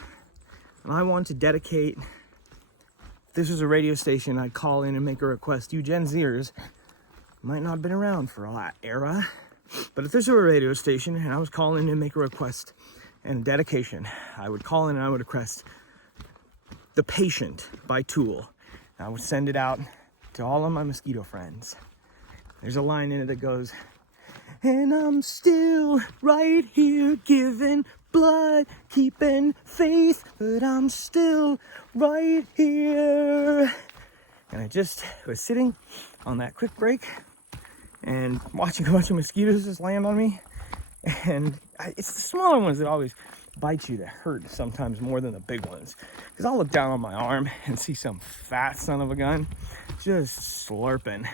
And I want to dedicate, if this was a radio station, I'd call in and make a request. You Gen Zers might not have been around for all that era, but if this were a radio station and I was calling in and make a request and a dedication, I would call in and I would request The Patient by Tool. And I would send it out to all of my mosquito friends. There's a line in it that goes, and I'm still right here giving blood, keeping faith, but I'm still right here. And I just was sitting on that quick break and watching a bunch of mosquitoes just land on me. And it's the smaller ones that always bite you that hurt sometimes more than the big ones. Because I'll look down on my arm and see some fat son of a gun just slurping.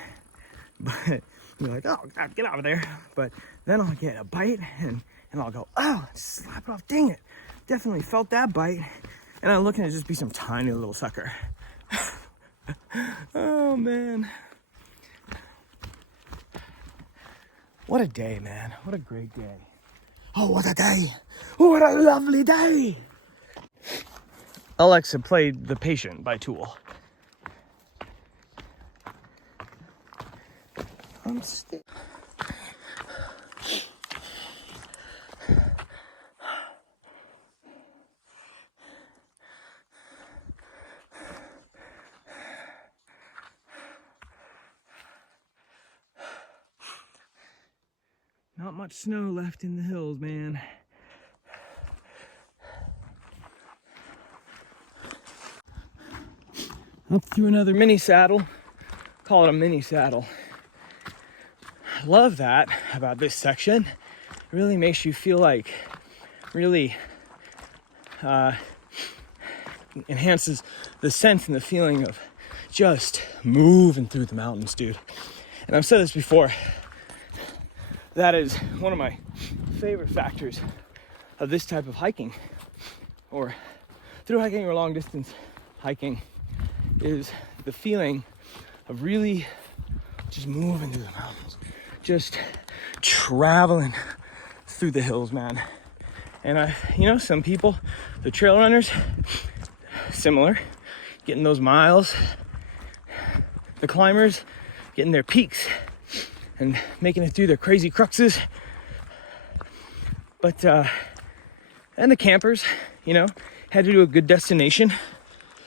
But you're like, oh, God, get out of there. But then I'll get a bite and I'll go, oh, slap it off, dang it. Definitely felt that bite. And I'm looking to just be some tiny little sucker. Oh, man. What a day, man. What a great day. Oh, what a day. What a lovely day. Alexa played The Patient by Tool. I'm still... Not much snow left in the hills, man. Up through another mini saddle. Call it a mini saddle. I love that about this section. It really makes you feel like really enhances the sense and the feeling of just moving through the mountains, dude. And I've said this before. That is one of my favorite factors of this type of hiking, or through hiking or long distance hiking, is the feeling of really just moving through the mountains, just traveling through the hills, man. And some people, the trail runners, similar, getting those miles. The climbers getting their peaks and making it through their crazy cruxes. But and the campers, had to do a good destination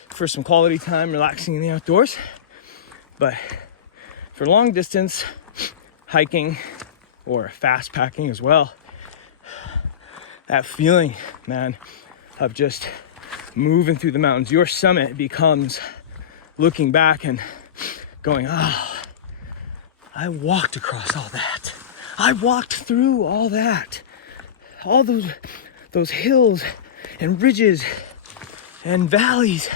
for some quality time relaxing in the outdoors. But for long distance hiking or fast packing as well, that feeling, man, of just moving through the mountains, your summit becomes looking back and going, oh, I walked across all that. I walked through all that. All those hills and ridges and valleys.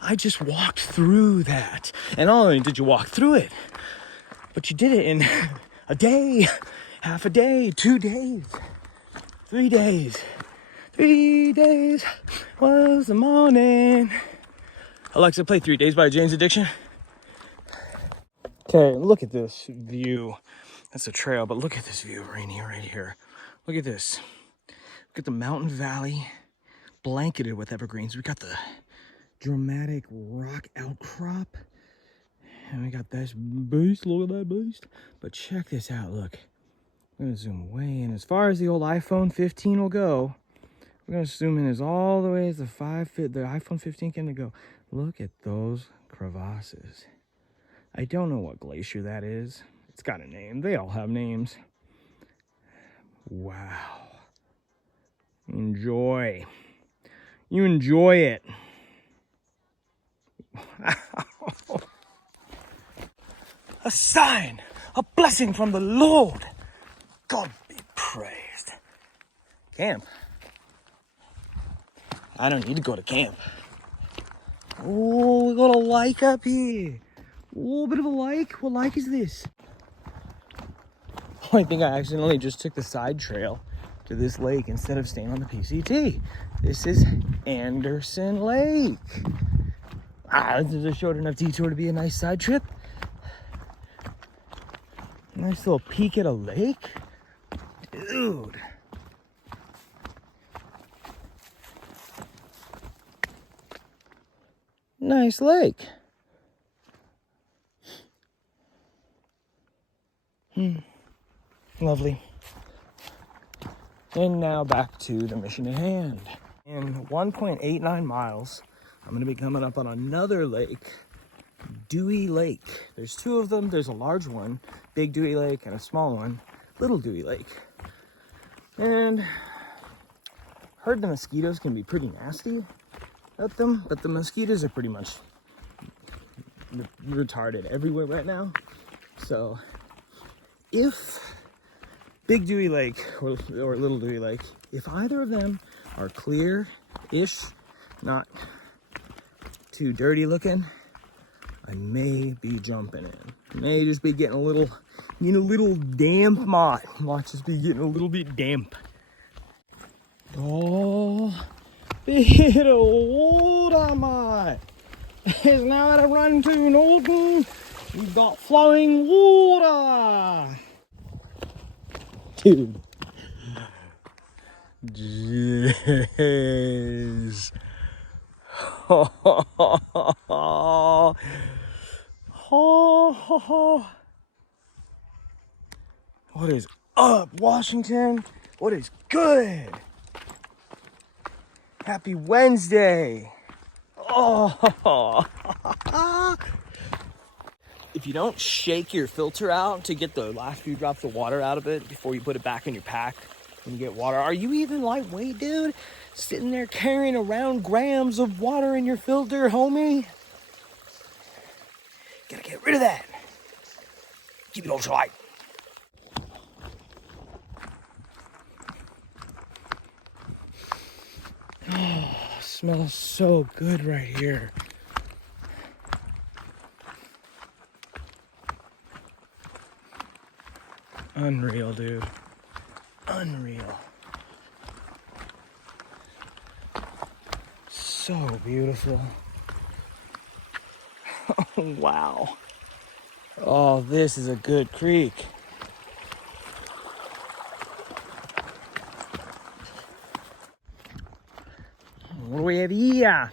I just walked through that. And not only did you walk through it, but you did it in a day, half a day, 2 days, 3 days. 3 days was the morning. Alexa, play 3 Days by Jane's Addiction. Okay, look at this view. That's a trail, but look at this view right here. Look at this. Look at the mountain valley blanketed with evergreens. We got the dramatic rock outcrop. And we got this beast. Look at that beast. But check this out, look. I'm gonna zoom way in. As far as the old iPhone 15 will go, we're gonna zoom in as all the way as the iPhone 15 can go. Look at those crevasses. I don't know what glacier that is. It's got a name. They all have names. Wow. Enjoy. You enjoy it. A sign, a blessing from the Lord. God be praised. Camp. I don't need to go to camp. Oh, we got a lake up here. Oh, a bit of a lake. What lake is this? Oh, I think I accidentally just took the side trail to this lake instead of staying on the PCT. This is Anderson Lake. This is a short enough detour to be a nice side trip. Nice little peek at a lake. Dude. Nice lake. Lovely. And now back to the mission at hand. In 1.89 miles, I'm going to be coming up on another lake, Dewey Lake. There's two of them. There's a large one, Big Dewey Lake, and a small one, Little Dewey Lake. And heard the mosquitoes can be pretty nasty at them, but the mosquitoes are pretty much retarded everywhere right now. So if Big Dewey Lake or Little Dewey Lake, if either of them are clear-ish, not too dirty looking, I may be jumping in. May just be getting a little damp, might just be getting a little bit damp. Oh, bit of water, mate. There's nowhere to run to, Norton. We've got flowing water. Dude. Jeez. What is up, Washington? What is good? Happy Wednesday. Oh. If you don't shake your filter out to get the last few drops of water out of it before you put it back in your pack and you get water, are you even lightweight, dude? Sitting there carrying around grams of water in your filter, homie? Gotta get rid of that. Keep it ultralight. Oh, smells so good right here. Unreal, dude. Unreal. So beautiful. Oh, wow. Oh, this is a good creek. What do we have here?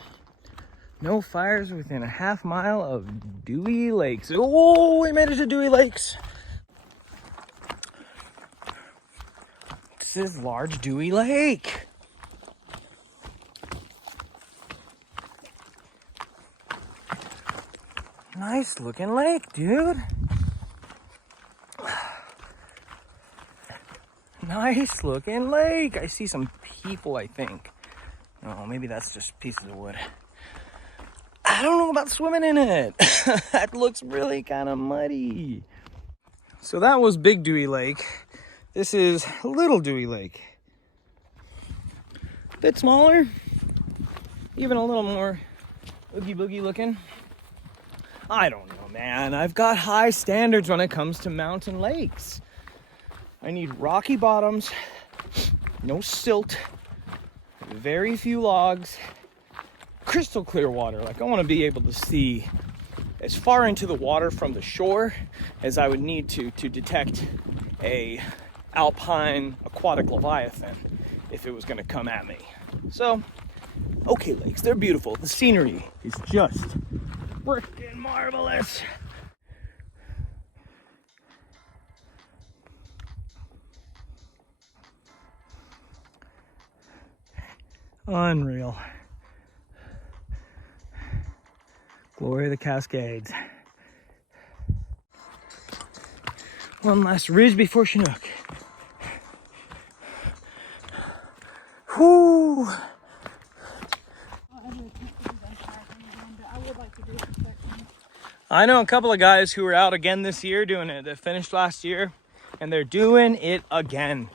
No fires within a half mile of Dewey Lakes. Oh, we made it to Dewey Lakes. This is large Dewey Lake. Nice looking lake, dude. Nice looking lake. I see some people, I think. Oh, maybe that's just pieces of wood. I don't know about swimming in it. That looks really kind of muddy. So that was Big Dewey Lake. This is Little Dewey Lake. A bit smaller. Even a little more oogie boogie looking. I don't know, man. I've got high standards when it comes to mountain lakes. I need rocky bottoms, no silt, very few logs, crystal clear water. Like, I want to be able to see as far into the water from the shore as I would need to detect a alpine aquatic leviathan if it was going to come at me. So, okay, lakes, they're beautiful. The scenery is just freaking marvelous. Unreal. Glory of the Cascades. One last ridge before Chinook. Whoo! I know a couple of guys who were out again this year doing it. They finished last year and they're doing it again.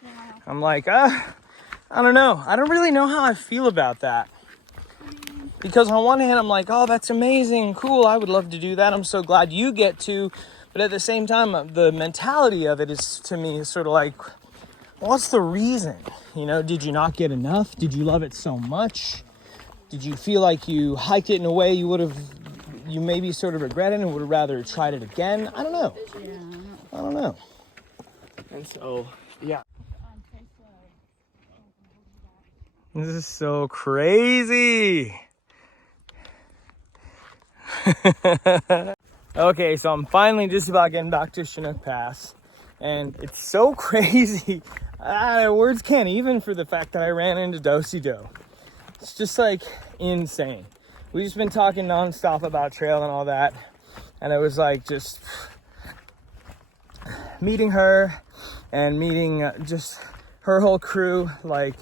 Yeah. I'm like, I don't know. I don't really know how I feel about that. Because on one hand, I'm like, oh, that's amazing, cool. I would love to do that. I'm so glad you get to. But at the same time, the mentality of it is, to me, is sort of like, what's the reason? You know, did you not get enough? Did you love it so much? Did you feel like you hiked it in a way you maybe sort of regretted and would have rather tried it again? I don't know. I don't know. And so, yeah. This is so crazy. Okay, so I'm finally just about getting back to Chinook Pass. And it's so crazy. Words can't even for the fact that I ran into Do-si-do. It's just like insane. We've just been talking nonstop about trail and all that. And it was like just meeting her and meeting just her whole crew. Like,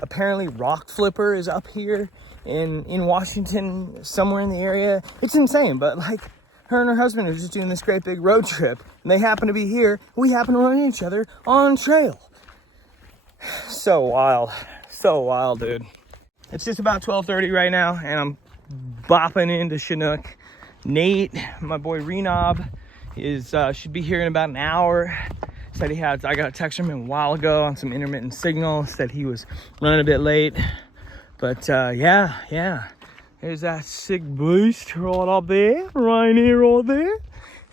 apparently Rock Flipper is up here in Washington, somewhere in the area. It's insane, but like her and her husband are just doing this great big road trip. And they happen to be here. We happen to run into each other on trail. So wild, dude. It's just about 12:30 right now, and I'm bopping into Chinook. Nate, my boy Renob, should be here in about an hour. Said I got a text from him a while ago on some intermittent signal. Said he was running a bit late. But yeah. There's that sick boost right up there, right here, right there.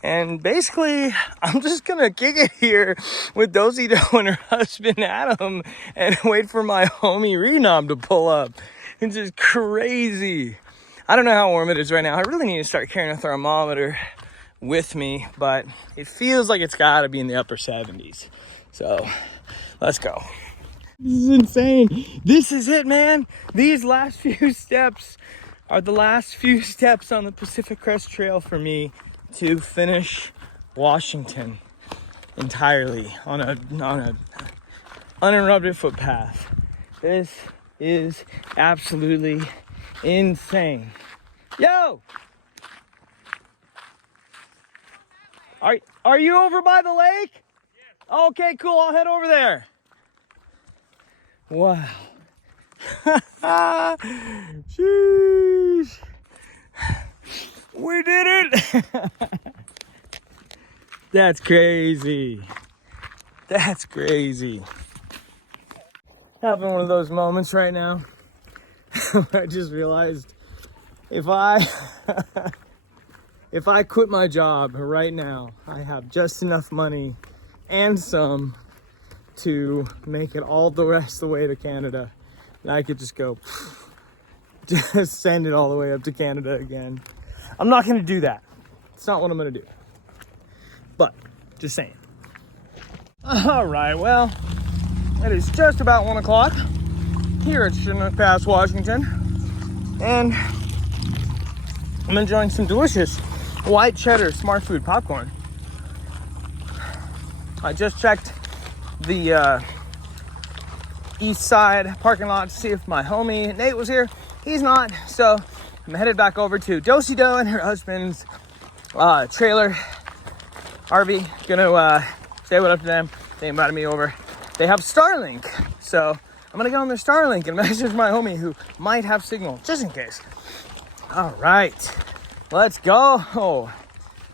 And basically, I'm just gonna kick it here with Do-si-do and her husband Adam and wait for my homie Renob to pull up. It's just crazy. I don't know how warm it is right now. I really need to start carrying a thermometer with me, but it feels like it's gotta be in the upper 70s. So let's go. This is insane. This is it, man. These last few steps are the last few steps on the Pacific Crest Trail for me to finish Washington entirely on a uninterrupted footpath. This is absolutely insane. Yo! Are you over by the lake? Yes. Okay, cool. I'll head over there. Wow. Jeez. We did it. That's crazy. That's crazy. Having one of those moments right now. I just realized if I quit my job right now, I have just enough money and some to make it all the rest of the way to Canada. And I could just go just send it all the way up to Canada again. I'm not gonna do that. It's not what I'm gonna do. But, just saying. All right, well, it is just about 1 o'clock here at Chinook Pass, Washington. And I'm enjoying some delicious white cheddar smart food popcorn. I just checked the east side parking lot to see if my homie Nate was here. He's not, so I'm headed back over to Do-Si-Do and her husband's trailer RV. Gonna say what up to them. They invited me over. They have Starlink, so I'm gonna go on their Starlink and message my homie who might have signal, just in case. All right, let's go. Oh,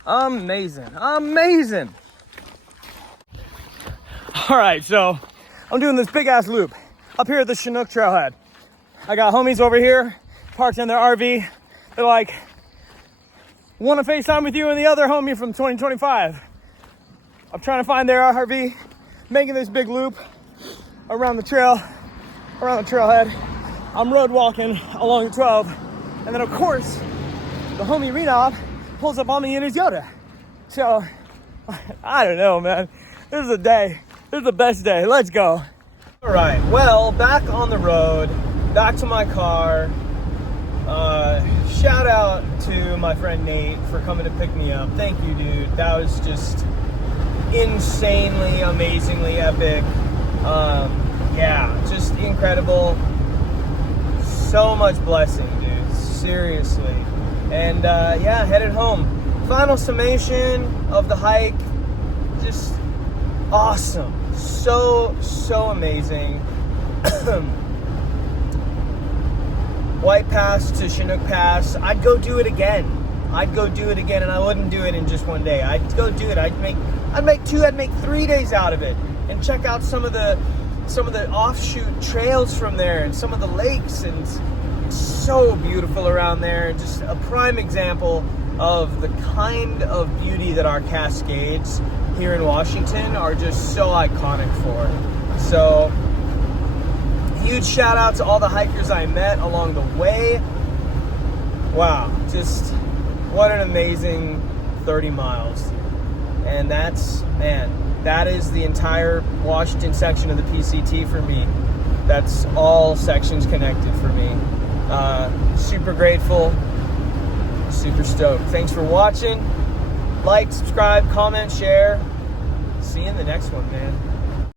amazing, amazing. All right, so I'm doing this big ass loop up here at the Chinook trailhead. I got homies over here parked in their RV. They're like, want to FaceTime with you and the other homie from 2025. I'm trying to find their RV, making this big loop around the trail, around the trailhead. I'm road walking along the 12. And then of course, the homie Renov pulls up on me in his Yoda. So, I don't know, man. This is a day. This is the best day. Let's go. All right, well, back on the road, back to my car. Shout out to my friend Nate for coming to pick me up. Thank you, dude. That was just insanely, amazingly epic. Yeah, just incredible. So much blessing, dude. Seriously. And yeah, headed home. Final summation of the hike. Just awesome. So amazing. White Pass to Chinook Pass. I'd go do it again. I'd go do it again, and I wouldn't do it in just one day. I'd go do it. I'd make 3 days out of it, and check out some of the offshoot trails from there, and some of the lakes, and it's so beautiful around there. Just a prime example of the kind of beauty that our Cascades here in Washington are just so iconic for. So, huge shout out to all the hikers I met along the way. Wow, just what an amazing 30 miles. And that's, man, that is the entire Washington section of the PCT for me. That's all sections connected for me. Super grateful, super stoked. Thanks for watching. Like, subscribe, comment, share. See you in the next one, man.